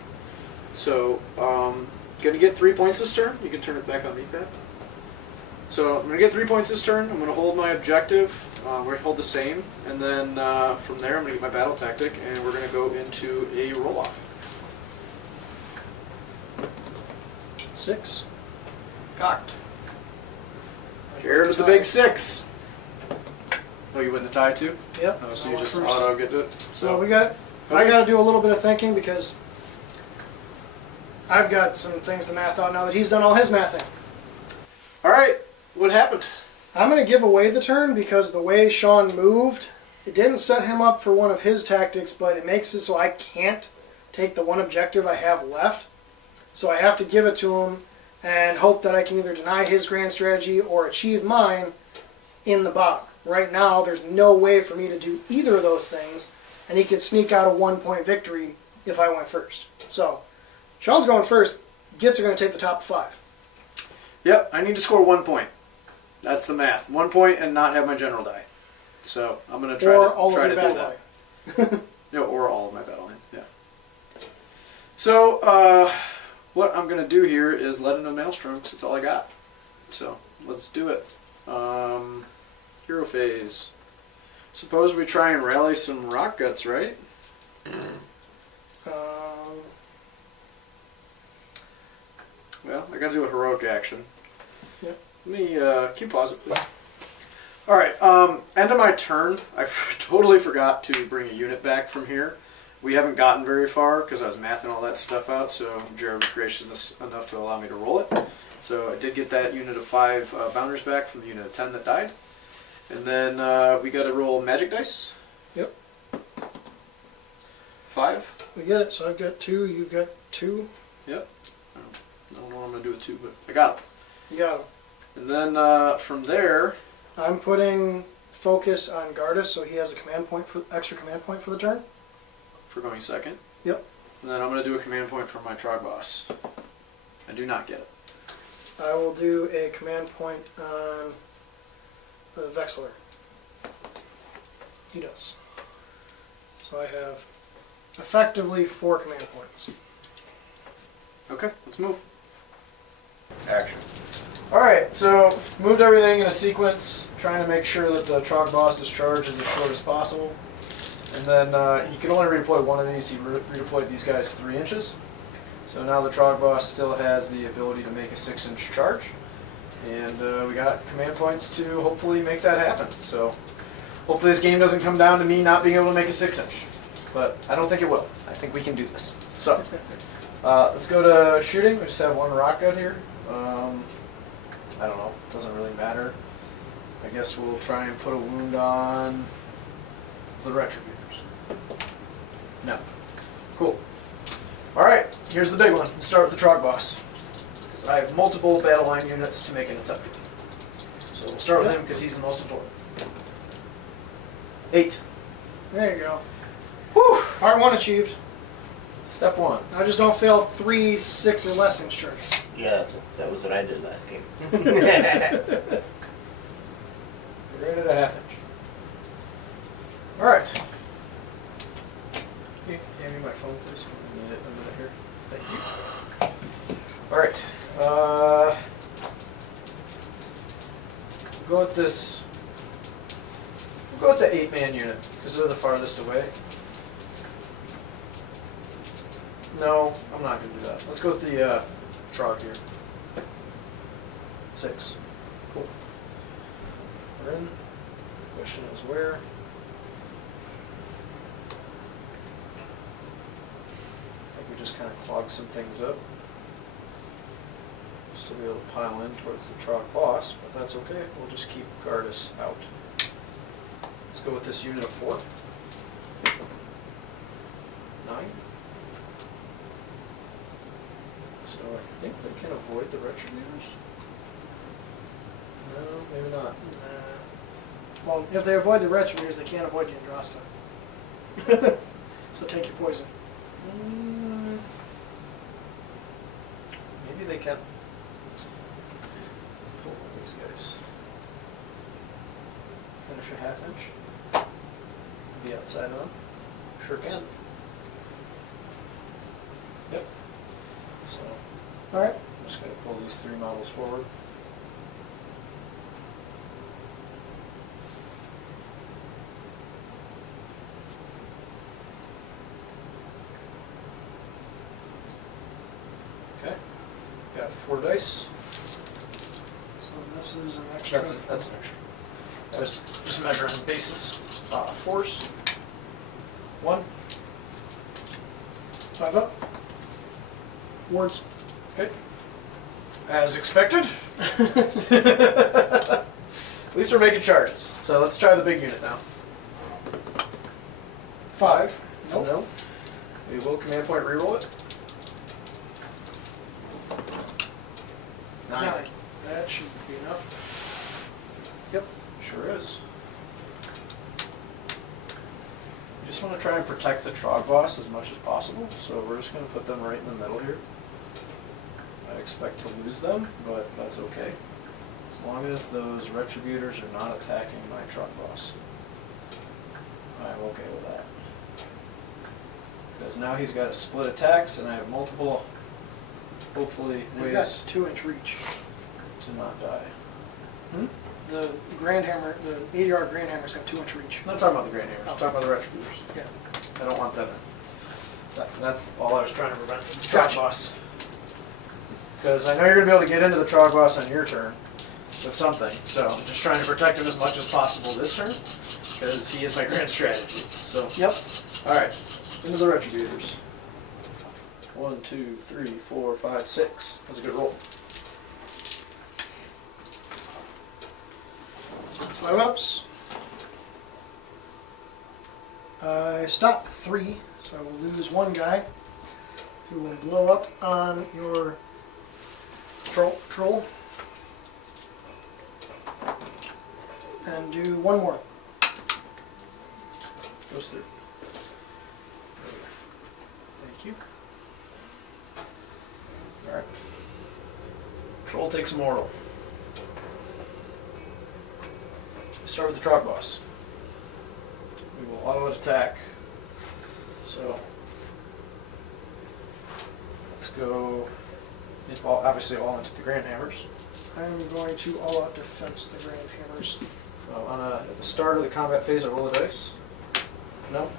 So, going to get 3 points this turn. You can turn it back on me, Pat. So I'm going to get 3 points this turn. I'm going to hold my objective. We're going to hold the same. And then from there, I'm going to get my battle tactic, and we're going to go into a roll-off. 6. Cocked. Jarrad with the big 6. Oh, you win the tie too? Yep. Oh, so you just auto get it. So we got. Okay. I got to do a little bit of thinking because I've got some things to math out now that he's done all his mathing. All right. What happened? I'm going to give away the turn because the way Sean moved, it didn't set him up for one of his tactics, but it makes it so I can't take the one objective I have left. So I have to give it to him and hope that I can either deny his grand strategy or achieve mine in the bottom. Right now, there's no way for me to do either of those things, and he could sneak out a 1-point victory if I went first. So, Sean's going first. Gitz are going to take the top 5. Yep, I need to score 1 point. That's the math. 1 point and not have my general die. So I'm going to try to do that. Yeah, or all of my battle line. Yeah. So what I'm going to do here is let in a maelstrom because it's all I got. So let's do it. Hero phase. Suppose we try and rally some rock guts, right? Well, I got to do a heroic action. Yep. Let me can you pause it, please? All right. End of my turn. I totally forgot to bring a unit back from here. We haven't gotten very far because I was mathing all that stuff out. So Jarrad was gracious enough to allow me to roll it. So I did get that unit of 5 bounders back from the unit of 10 that died. And then we got to roll magic dice. Yep. 5. We get it. So I've got 2. You've got 2. Yep. I don't know what I'm going to do with 2, but I got them. You got them. And then from there, I'm putting focus on Gardas, so he has a extra command point for the turn. for going second. Yep. And then I'm going to do a command point for my Trog boss. I do not get it. I will do a command point on Vexler. He does. So I have effectively 4 command points. Okay, let's move. Action. Alright, so moved everything in a sequence, trying to make sure that the Trog boss's charge is as short as possible. And then he can only redeploy one of these. He redeployed these guys 3 inches. So now the Trog boss still has the ability to make a 6-inch charge. And we got command points to hopefully make that happen. So hopefully this game doesn't come down to me not being able to make a 6-inch. But I don't think it will. I think we can do this. So Let's go to shooting. We just have one rocket here. I don't know. Doesn't really matter. I guess we'll try and put a wound on the Retributors. No. Cool. Alright, here's the big one. We'll start with the Trog Boss. I have multiple battle line units to make an attempt with. So we'll start with him because he's the most important. 8. There you go. Whew! Part 1 achieved. Step 1. Now just don't fail 3, 6, or less inch charges. Yeah, that was what I did last game. Right at a half inch. Alright. Can you hand me my phone, please? I need it in a minute here. Thank you. Alright. We'll go with this. We'll go with the 8-man unit, because they're the farthest away. No, I'm not going to do that. Let's go with the Trog here. 6. Cool. We're in. Question is where? I think we just kind of clog some things up. Still be able to pile in towards the Trog boss, but that's okay. We'll just keep Gardas out. Let's go with this unit of 4. 9. So I think they can avoid the Retributors. No, maybe not. Well, if they avoid the Retributors, they can't avoid the Andrasta. So take your poison. Maybe they can. Pull one of these guys. Finish a half inch. Be outside on. Sure can. Yep. So Alright. I'm just going to pull these 3 models forward. Okay. Got 4 dice. So this is an extra. That's an extra. I was just measuring bases. 4s. 1. 5 up. Wards. Okay. As expected. At least we're making charges. So let's try the big unit now. 5. So Nope. no. We will command point reroll it. 9. 9. That should be enough. Yep. Sure is. We just want to try and protect the Trog boss as much as possible, so we're just going to put them right in the middle here. I expect to lose them, but that's okay. As long as those Retributors are not attacking my Trog boss. I'm okay with that. Because now he's got a split attacks, and I have multiple, hopefully, They've got ways 2-inch reach. to not die. The Grand Hammer, the meteor Grand Hammers have 2-inch reach. I'm not talking about the Grand Hammers, I'm talking about the Retributors. Yeah. I don't want them in. That's all I was trying to prevent from the Trog Gotcha. boss. Because I know you're going to be able to get into the Trog boss on your turn with something, so I'm just trying to protect him as much as possible this turn, because he is my grand strategy. So, Yep. alright, into the Retributors. 1, 2, 3, 4, 5, 6. That's a good roll. 5 ups. I stop 3, so I will lose 1 guy who will blow up on your troll. And do 1 more. Goes through. Thank you. Alright. Troll takes mortal. Start with the Trog boss. We will auto attack. So let's go obviously all into the Grand Hammers. I'm going to all-out defense the Grand Hammers. At the start of the combat phase, I roll a dice. No.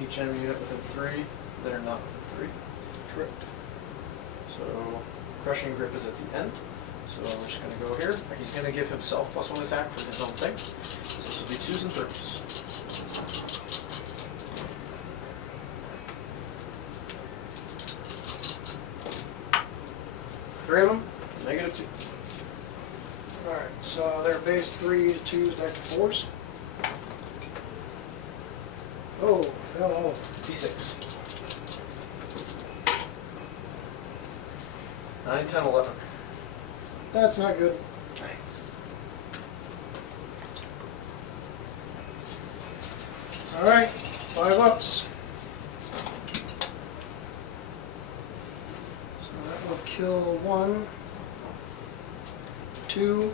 Each enemy unit within 3. They're not within 3. Correct. So Crushing Grip is at the end. So we're just going to go here. He's going to give himself +1 attack for his own thing. So this will be 2s and 3s. 3 of them, -2. Alright, so they're base 3 to 2s back to 4s. Oh, fell all. D6. 9, 10, 11. That's not good. Nice. Alright, 5 ups. So that will kill 1, 2,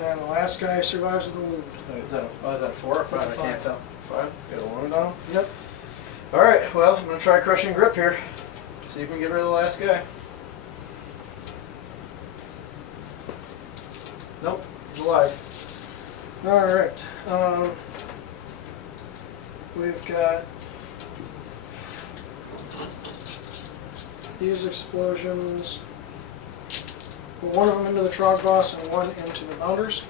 and the last guy survives with a wound. Wait, is that a 4 or 5? That's a I can't 5. tell. 5? Got a wound on him? Yep. Alright, well, I'm going to try Crushing Grip here. See if we can get rid of the last guy. Nope, he's alive. Alright. We've got these explosions. Put one of them into the Trog boss and one into the Bounders.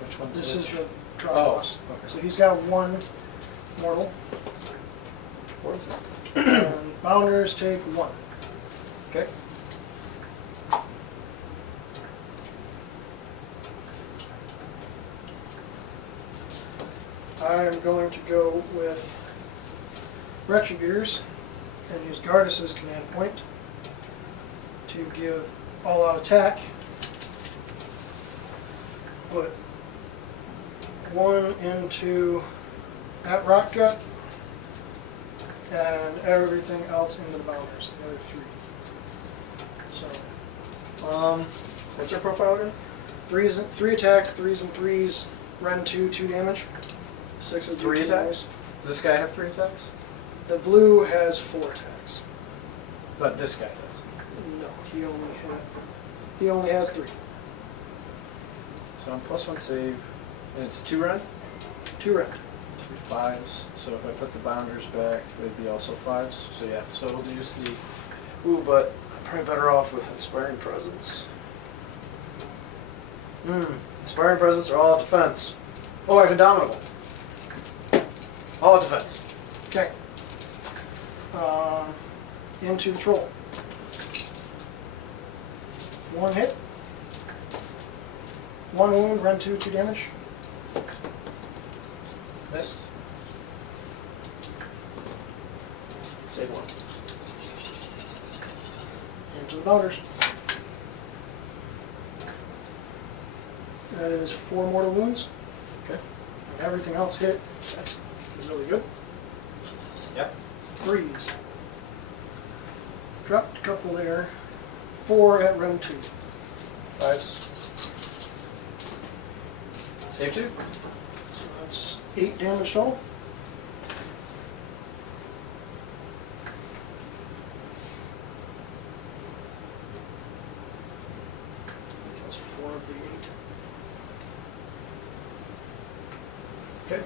Which one's This which? is the Trog Oh, boss. okay. So he's got 1 mortal. Where's it? And Bounders take 1. Okay. I'm going to go with Retributors and use Gardas' command point to give all-out attack. Put 1 into that rock gut and everything else into the Bounders, the other 3. So What's your profile again? 3 attacks, 3s and 3s, Ren 2, 2 damage. 6 and 3 2 attacks? damage. Does this guy have 3 attacks? The blue has 4 attacks. But this guy does. No, he only has 3. So I'm +1 save, and it's 2 rend? 2 red. 3 5s. So if I put the Bounders back, they'd be also 5s. So yeah, so it'll use the... Ooh, but I'm probably better off with Inspiring Presence. Inspiring Presence are all defense. Oh, I have Indomitable. All defense. Okay. Into the troll. 1 hit. 1 wound, Ren 2, 2 damage. Missed. Save 1. Into the Bounders. That is 4 mortal wounds. Okay. And everything else hit. That's really good. Yep. 3s. Dropped a couple there. 4 at Ren 2. 5s. Save 2. So that's 8 damage total. That's 4 of the 8. Okay.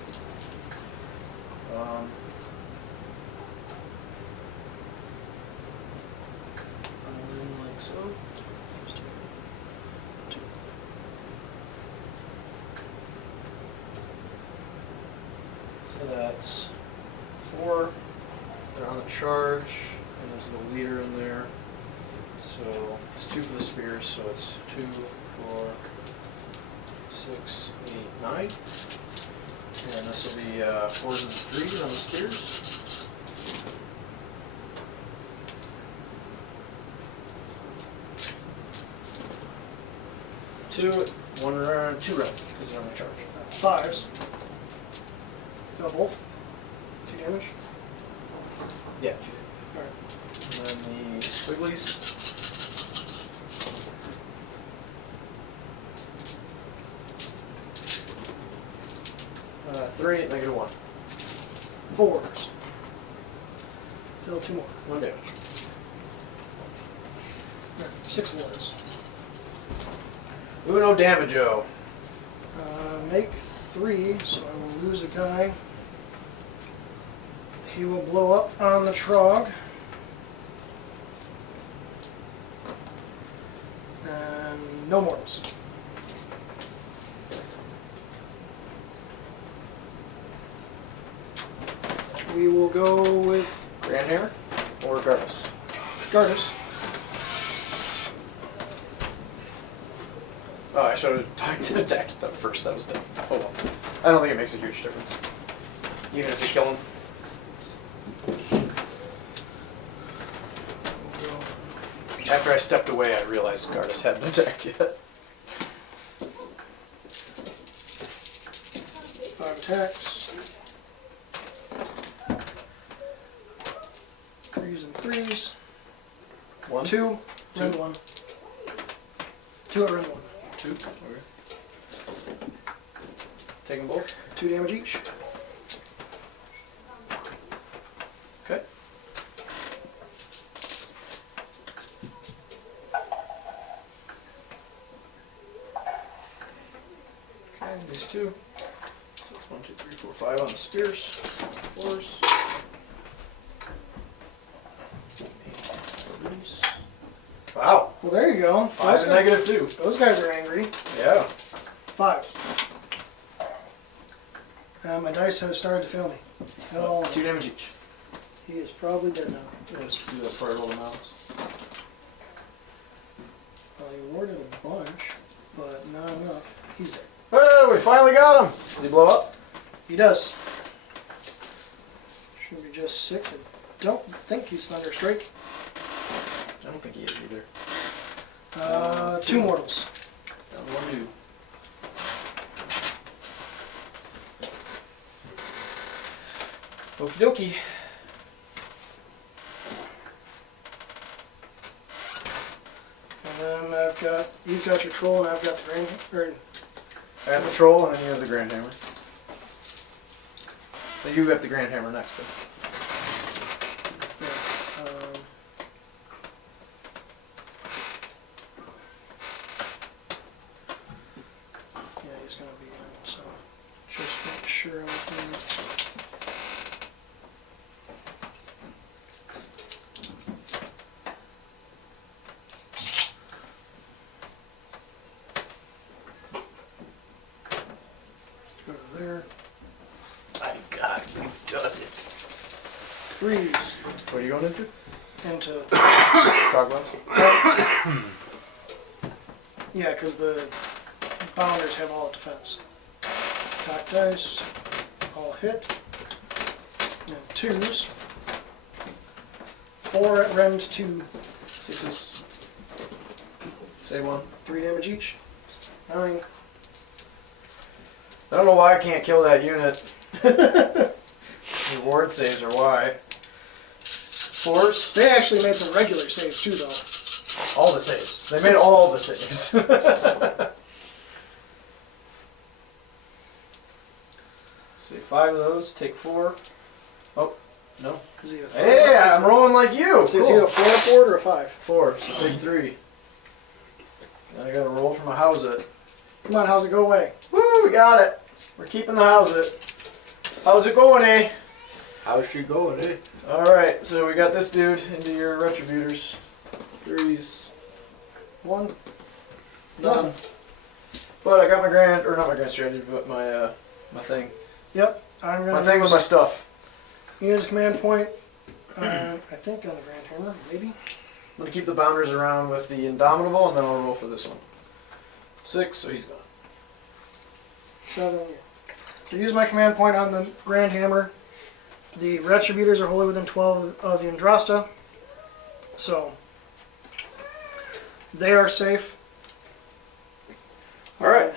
Like so. So that's 4. They're on the charge, and there's the leader in there. So it's 2 for the spears, so it's 2, 4, 6, 8, 9. And this will be 4s and 3s on the spears. Two, 1 round, 2 round, because they're on the charge. 5s. Fell both. 2 damage. Yeah, 2. Alright. And then the squigglies. Three, -1. 4s. Fill 2 more. 1 damage. Alright, 6 wards. Uno damage-o. Make 3, so I will lose a guy. He will blow up on the Trog. And no mortals. We will go with Grand Hammer or Gardas? Gardas. Oh, I should have attacked them first. That was dumb. Oh well. I don't think it makes a huge difference. Even if you kill him. After I stepped away, I realized Gardas hadn't attacked yet. 5 attacks. 3s and 3s. 1, 2, rend 1. 2 at rend 1. 2. Okay. Take them both. 2 damage each. Okay. Okay, these 2. So it's 1, 2, 3, 4, 5 on the spears. 4s. Wow. Well, there you go. 5 and negative 2. Those guys are angry. Yeah. 5. My dice have started to fail me. Oh, 2 damage each. he is probably dead now. Let's do that for I roll the mouse. Well, he warded a bunch, but not enough. He's dead. Oh, we finally got him. Does he blow up? He does. Should be just 6. I don't think he's Thunderstrike. I don't think he is either. 2 mortals. Down 1 dude. Okie dokie. And then you've got your troll, and I've got the grand, I have the troll, and then you have the grand hammer. Then you have the grand hammer next, then. Yeah, he's gonna be in, so just make sure everything. Go to there. My God, we've done it. 3s What are you going into? into. Troglodytes? Yeah, because the bounders have all defense. Cock dice, all hit. And 2s. 4 at rend 2. 6s. Say 1. 3 damage each. 9. I don't know why I can't kill that unit. Your ward saves or why. 4s? They actually made some regular saves too, though. All the saves. They made all the saves. Say 5 of those, take 4. Oh, no. Is he a Hey, I'm rolling like you. So is he a 4 board or a 5? 4, so take 3. Then I gotta roll for my house it. Come on, how's it go away? Woo, we got it. We're keeping the house it. How's it going, eh? How's she going, eh? Alright, so we got this dude into your retributors. 3s. 1. None. But I got my grand, or not my grand strategy, but my my thing. Yep, I'm My gonna thing with my stuff. use command point. I think on the Grand Hammer, maybe. I'm gonna keep the bounders around with the Indomitable, and then I'll roll for this one. 6, so he's gone. 7. So use my command point on the Grand Hammer. The Retributors are wholly within 12 of Yndrasta, so they are safe. Alright.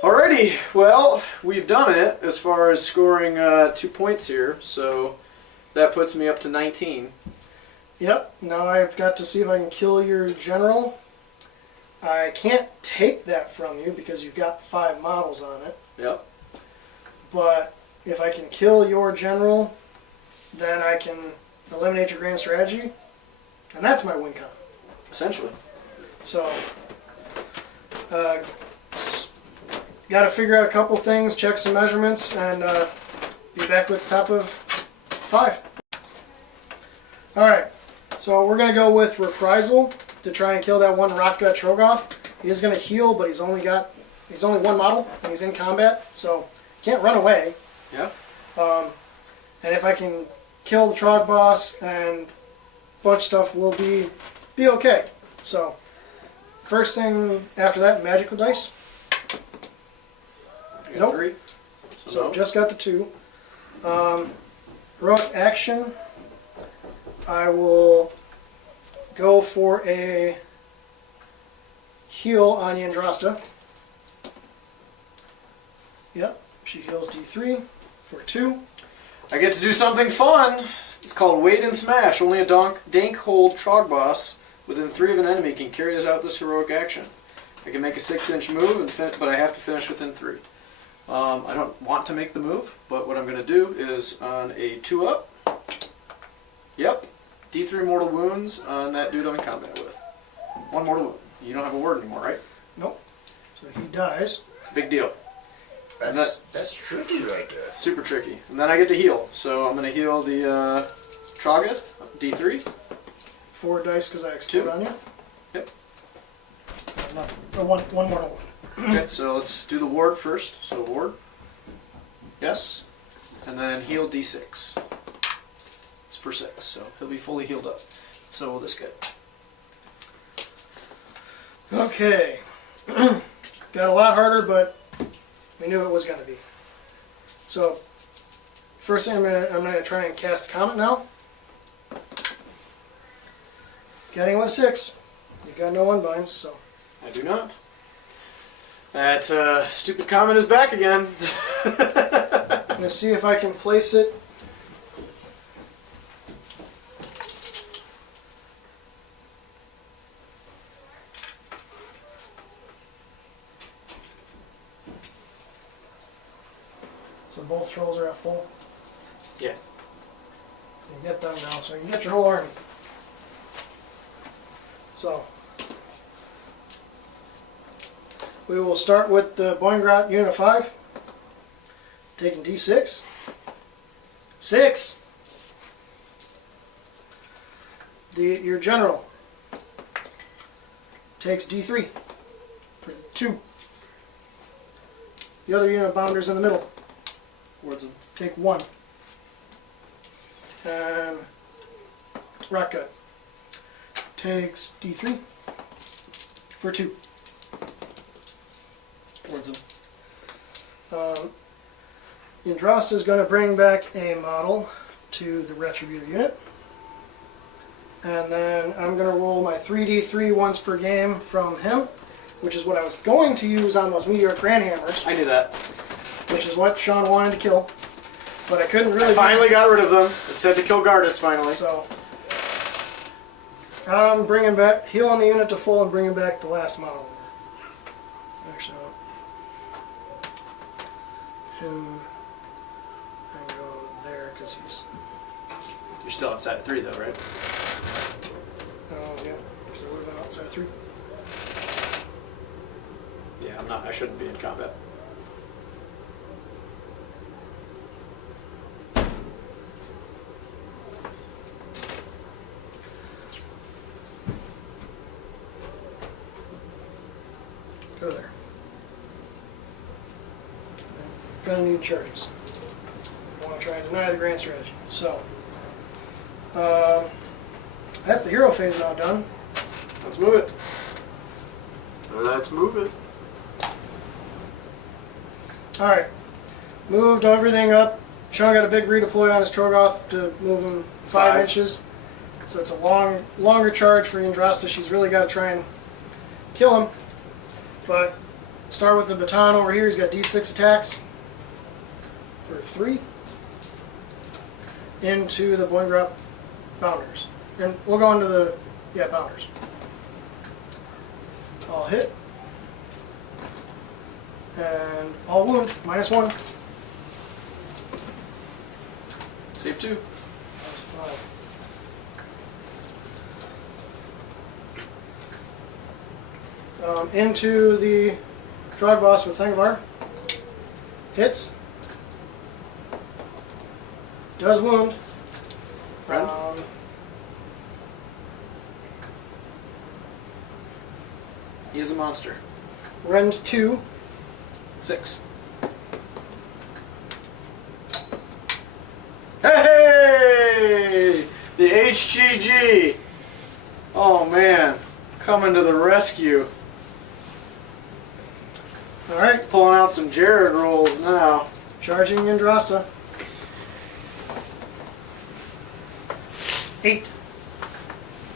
Alrighty, well, we've done it as far as scoring 2 points here, so that puts me up to 19. Yep, now I've got to see if I can kill your general. I can't take that from you because you've got 5 models on it, Yep. but if I can kill your general, then I can eliminate your grand strategy, and that's my win con. Essentially. So, got to figure out a couple things, check some measurements, and be back with the top of 5. Alright, so we're going to go with Reprisal to try and kill that one Rotgut Trogoth. He is going to heal, but he's only 1 model, and he's in combat, so can't run away. Yeah. And if I can kill the Trog boss and bunch of stuff will be okay. So, first thing after that, magical dice. I got Nope. 3. So no. just got the 2. Heroic action. I will go for a heal on Yndrasta. Yep, she heals D3 for 2. I get to do something fun. It's called Wait and Smash. Only a dank hold Trog boss within 3 of an enemy can carry out this heroic action. I can make a 6-inch move, but I have to finish within 3. I don't want to make the move, but what I'm going to do is on a 2-up, yep, D3 mortal wounds on that dude I'm in combat with. 1 mortal wound. You don't have a word anymore, right? Nope. So he dies. It's a big deal. That's tricky right there. It's super tricky. And then I get to heal. So I'm going to heal the Troggoth, D3. 4 dice because I explode 2. on you. Yep. Nothing. Oh, one mortal wound. Okay, so let's do the ward first. So ward. Yes. And then heal D6. It's for 6, so he'll be fully healed up. So will this guy. Okay. Got a lot harder, but we knew it was going to be. So, first thing I'm gonna try and cast Comet now. Getting with 6. You've got no unbinds, so. I do not. That stupid comment is back again. I'm gonna see if I can place it. So both trolls are at full. Yeah. You can get them now, so you can get your whole army. So, we will start with the Boingrot Unit of 5. Taking D6. 6! Your general takes D3 for 2. The other unit of bounders in the middle Wards him. take 1. And Rockgut takes D3 for 2. Wards him. Yndrasta is going to bring back a model to the Retributor unit. And then I'm going to roll my 3d3 once per game from him, which is what I was going to use on those Meteoric Grand Hammers, I knew that. which is what Sean wanted to kill. But I couldn't really... I finally got rid of them. It said to kill Gardas finally. So, I'm bringing back, healing the unit to full and bringing back the last model. Actually, him and go there because he's. You're still outside 3 though, right? Oh yeah, because I would have been outside 3. Yeah, I'm not. I shouldn't be in combat. Go there. Gonna need charges. I want to try and deny the grand strategy. So, that's the hero phase now done. Let's move it. Let's move it. Alright. Moved everything up. Sean got a big redeploy on his Trogoth to move him 5 5. inches. So it's a longer charge for Yndrasta. She's really got to try and kill him. But start with the baton over here. He's got D6 attacks for 3 into the Boingrot Bounders. And we'll go into the Bounders. I'll hit. And all wound, -1. Save 2. 5. Into the Drog Boss with Thangavar. Hits. Does wound. Rend? He is a monster. Rend 2. 6. Hey! The HGG! Oh man, coming to the rescue. Alright, Pulling out some Jarrad rolls now. charging Andrasta. 8.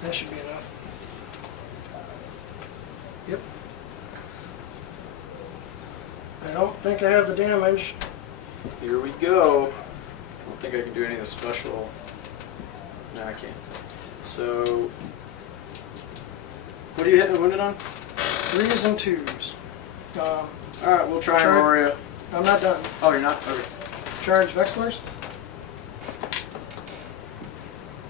That should be enough. Yep. I don't think I have the damage. Here we go. I don't think I can do any of the special. No, I can't. So, what are you hitting and wounded on? 3s and 2s. Alright, we'll try and roar you. I'm not done. Oh, you're not? Okay. Charge Vexlers.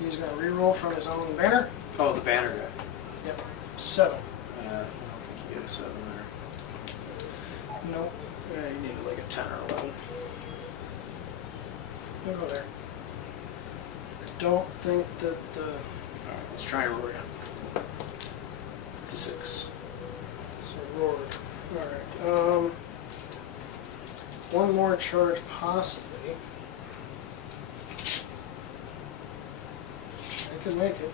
He's going to reroll from his own banner. Oh, the banner guy. Yep. 7. I don't think you get a 7 there. Nope. Yeah, you needed like a 10 or 11. We'll go there. I don't think that the... Alright, let's try and roar you. It's a 6. So roared. Alright. One more charge possibly. I could make it.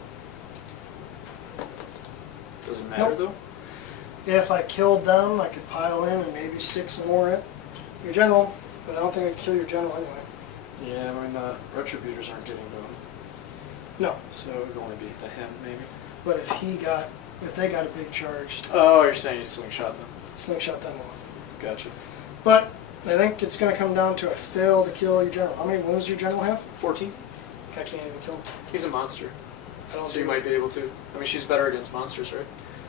Doesn't matter Nope. If I killed them, I could pile in and maybe stick some more in. Your general, but I don't think I'd kill your general anyway. though? Yeah, I mean the retributors aren't getting to him. No, So it would only be the him, maybe. but if they got a big charge, Oh, you're saying you slingshot them. slingshot them off. Gotcha. But I think it's going to come down to a fail to kill your general. How many wounds does your general have? 14? I can't even kill him. He's a monster. I don't So you do might be able to. I mean, she's better against monsters, right?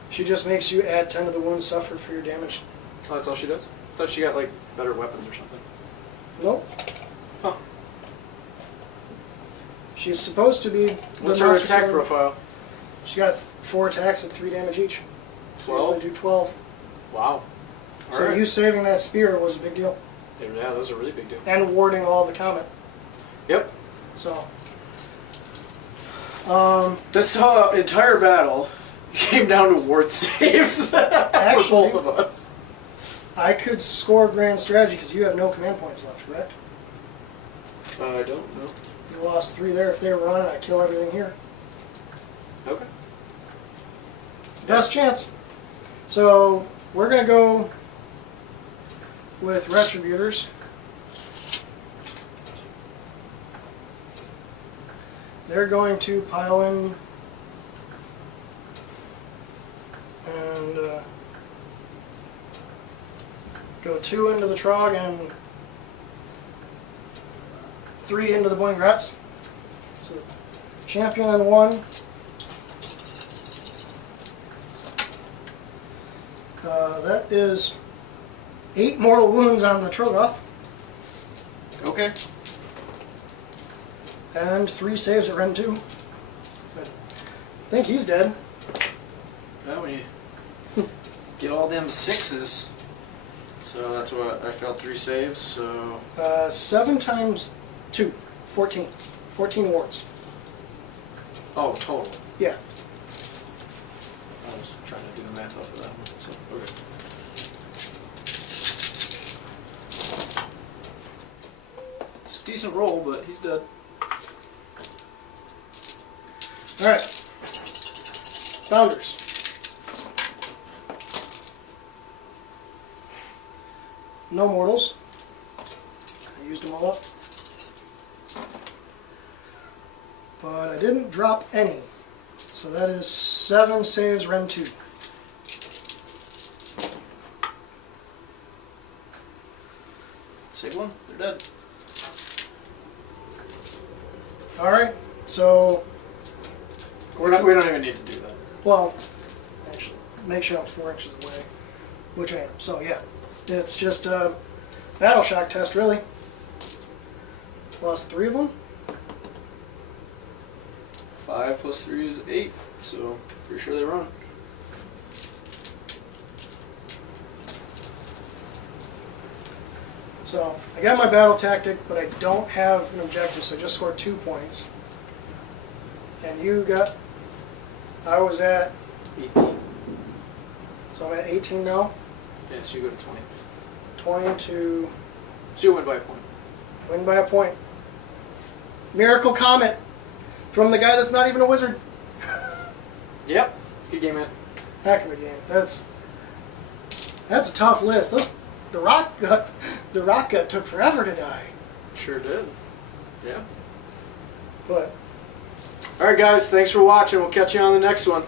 She just makes you add 10 to the wounds suffered for your damage. Oh, that's all she does? I thought she got, like, better weapons or something. Nope. Huh. She's supposed to be. What's the her monster attack killer. profile? She got 4 attacks at 3 damage each. So you 12? only do 12. Wow. So Alright. you saving that spear was a big deal. Yeah, those are really big deal. And warding all the comet. Yep. So. This entire battle came down to ward saves for Actually- both of us. I could score grand strategy because you have no command points left, correct? I don't know. You lost 3 there. If they were on it, I kill everything here. Okay. Best chance. So we're going to go with Retributors. They're going to pile in and go 2 into the Trog and 3 into the Boing Grats. So champion and 1. That is 8 mortal wounds on the Trogoth Okay. and 3 saves at Ren 2. So I think he's dead. Well, when you get all them 6s, so that's what I failed 3 saves. So 7 times 2, 14. 14 wards. oh, total. Yeah. I was trying to do the math off of that one. So okay. It's a decent roll, but he's dead. Alright. Founders. No mortals. I used them all up. But I didn't drop any. So that is 7 saves, Ren 2. Save one, they're dead. Alright, so, We don't even need to do that. well, actually, make sure I'm 4 inches away, which I am. So yeah, it's just a battle shock test, really. Lost 3 of them. 5 plus 3 is 8, so pretty sure they run. So I got my battle tactic, but I don't have an objective, so I just scored 2 points. And you got, I was at, 18. so I'm at 18 now. Yeah, so you go to 20. 20 to So you win by a point. win by a point. Miracle Comet. from the guy that's not even a wizard. Yep. Good game, man. Heck of a game. That's a tough list. The rock gut took forever to die. Sure did. Yeah. But All right, guys. Thanks for watching. We'll catch you on the next one.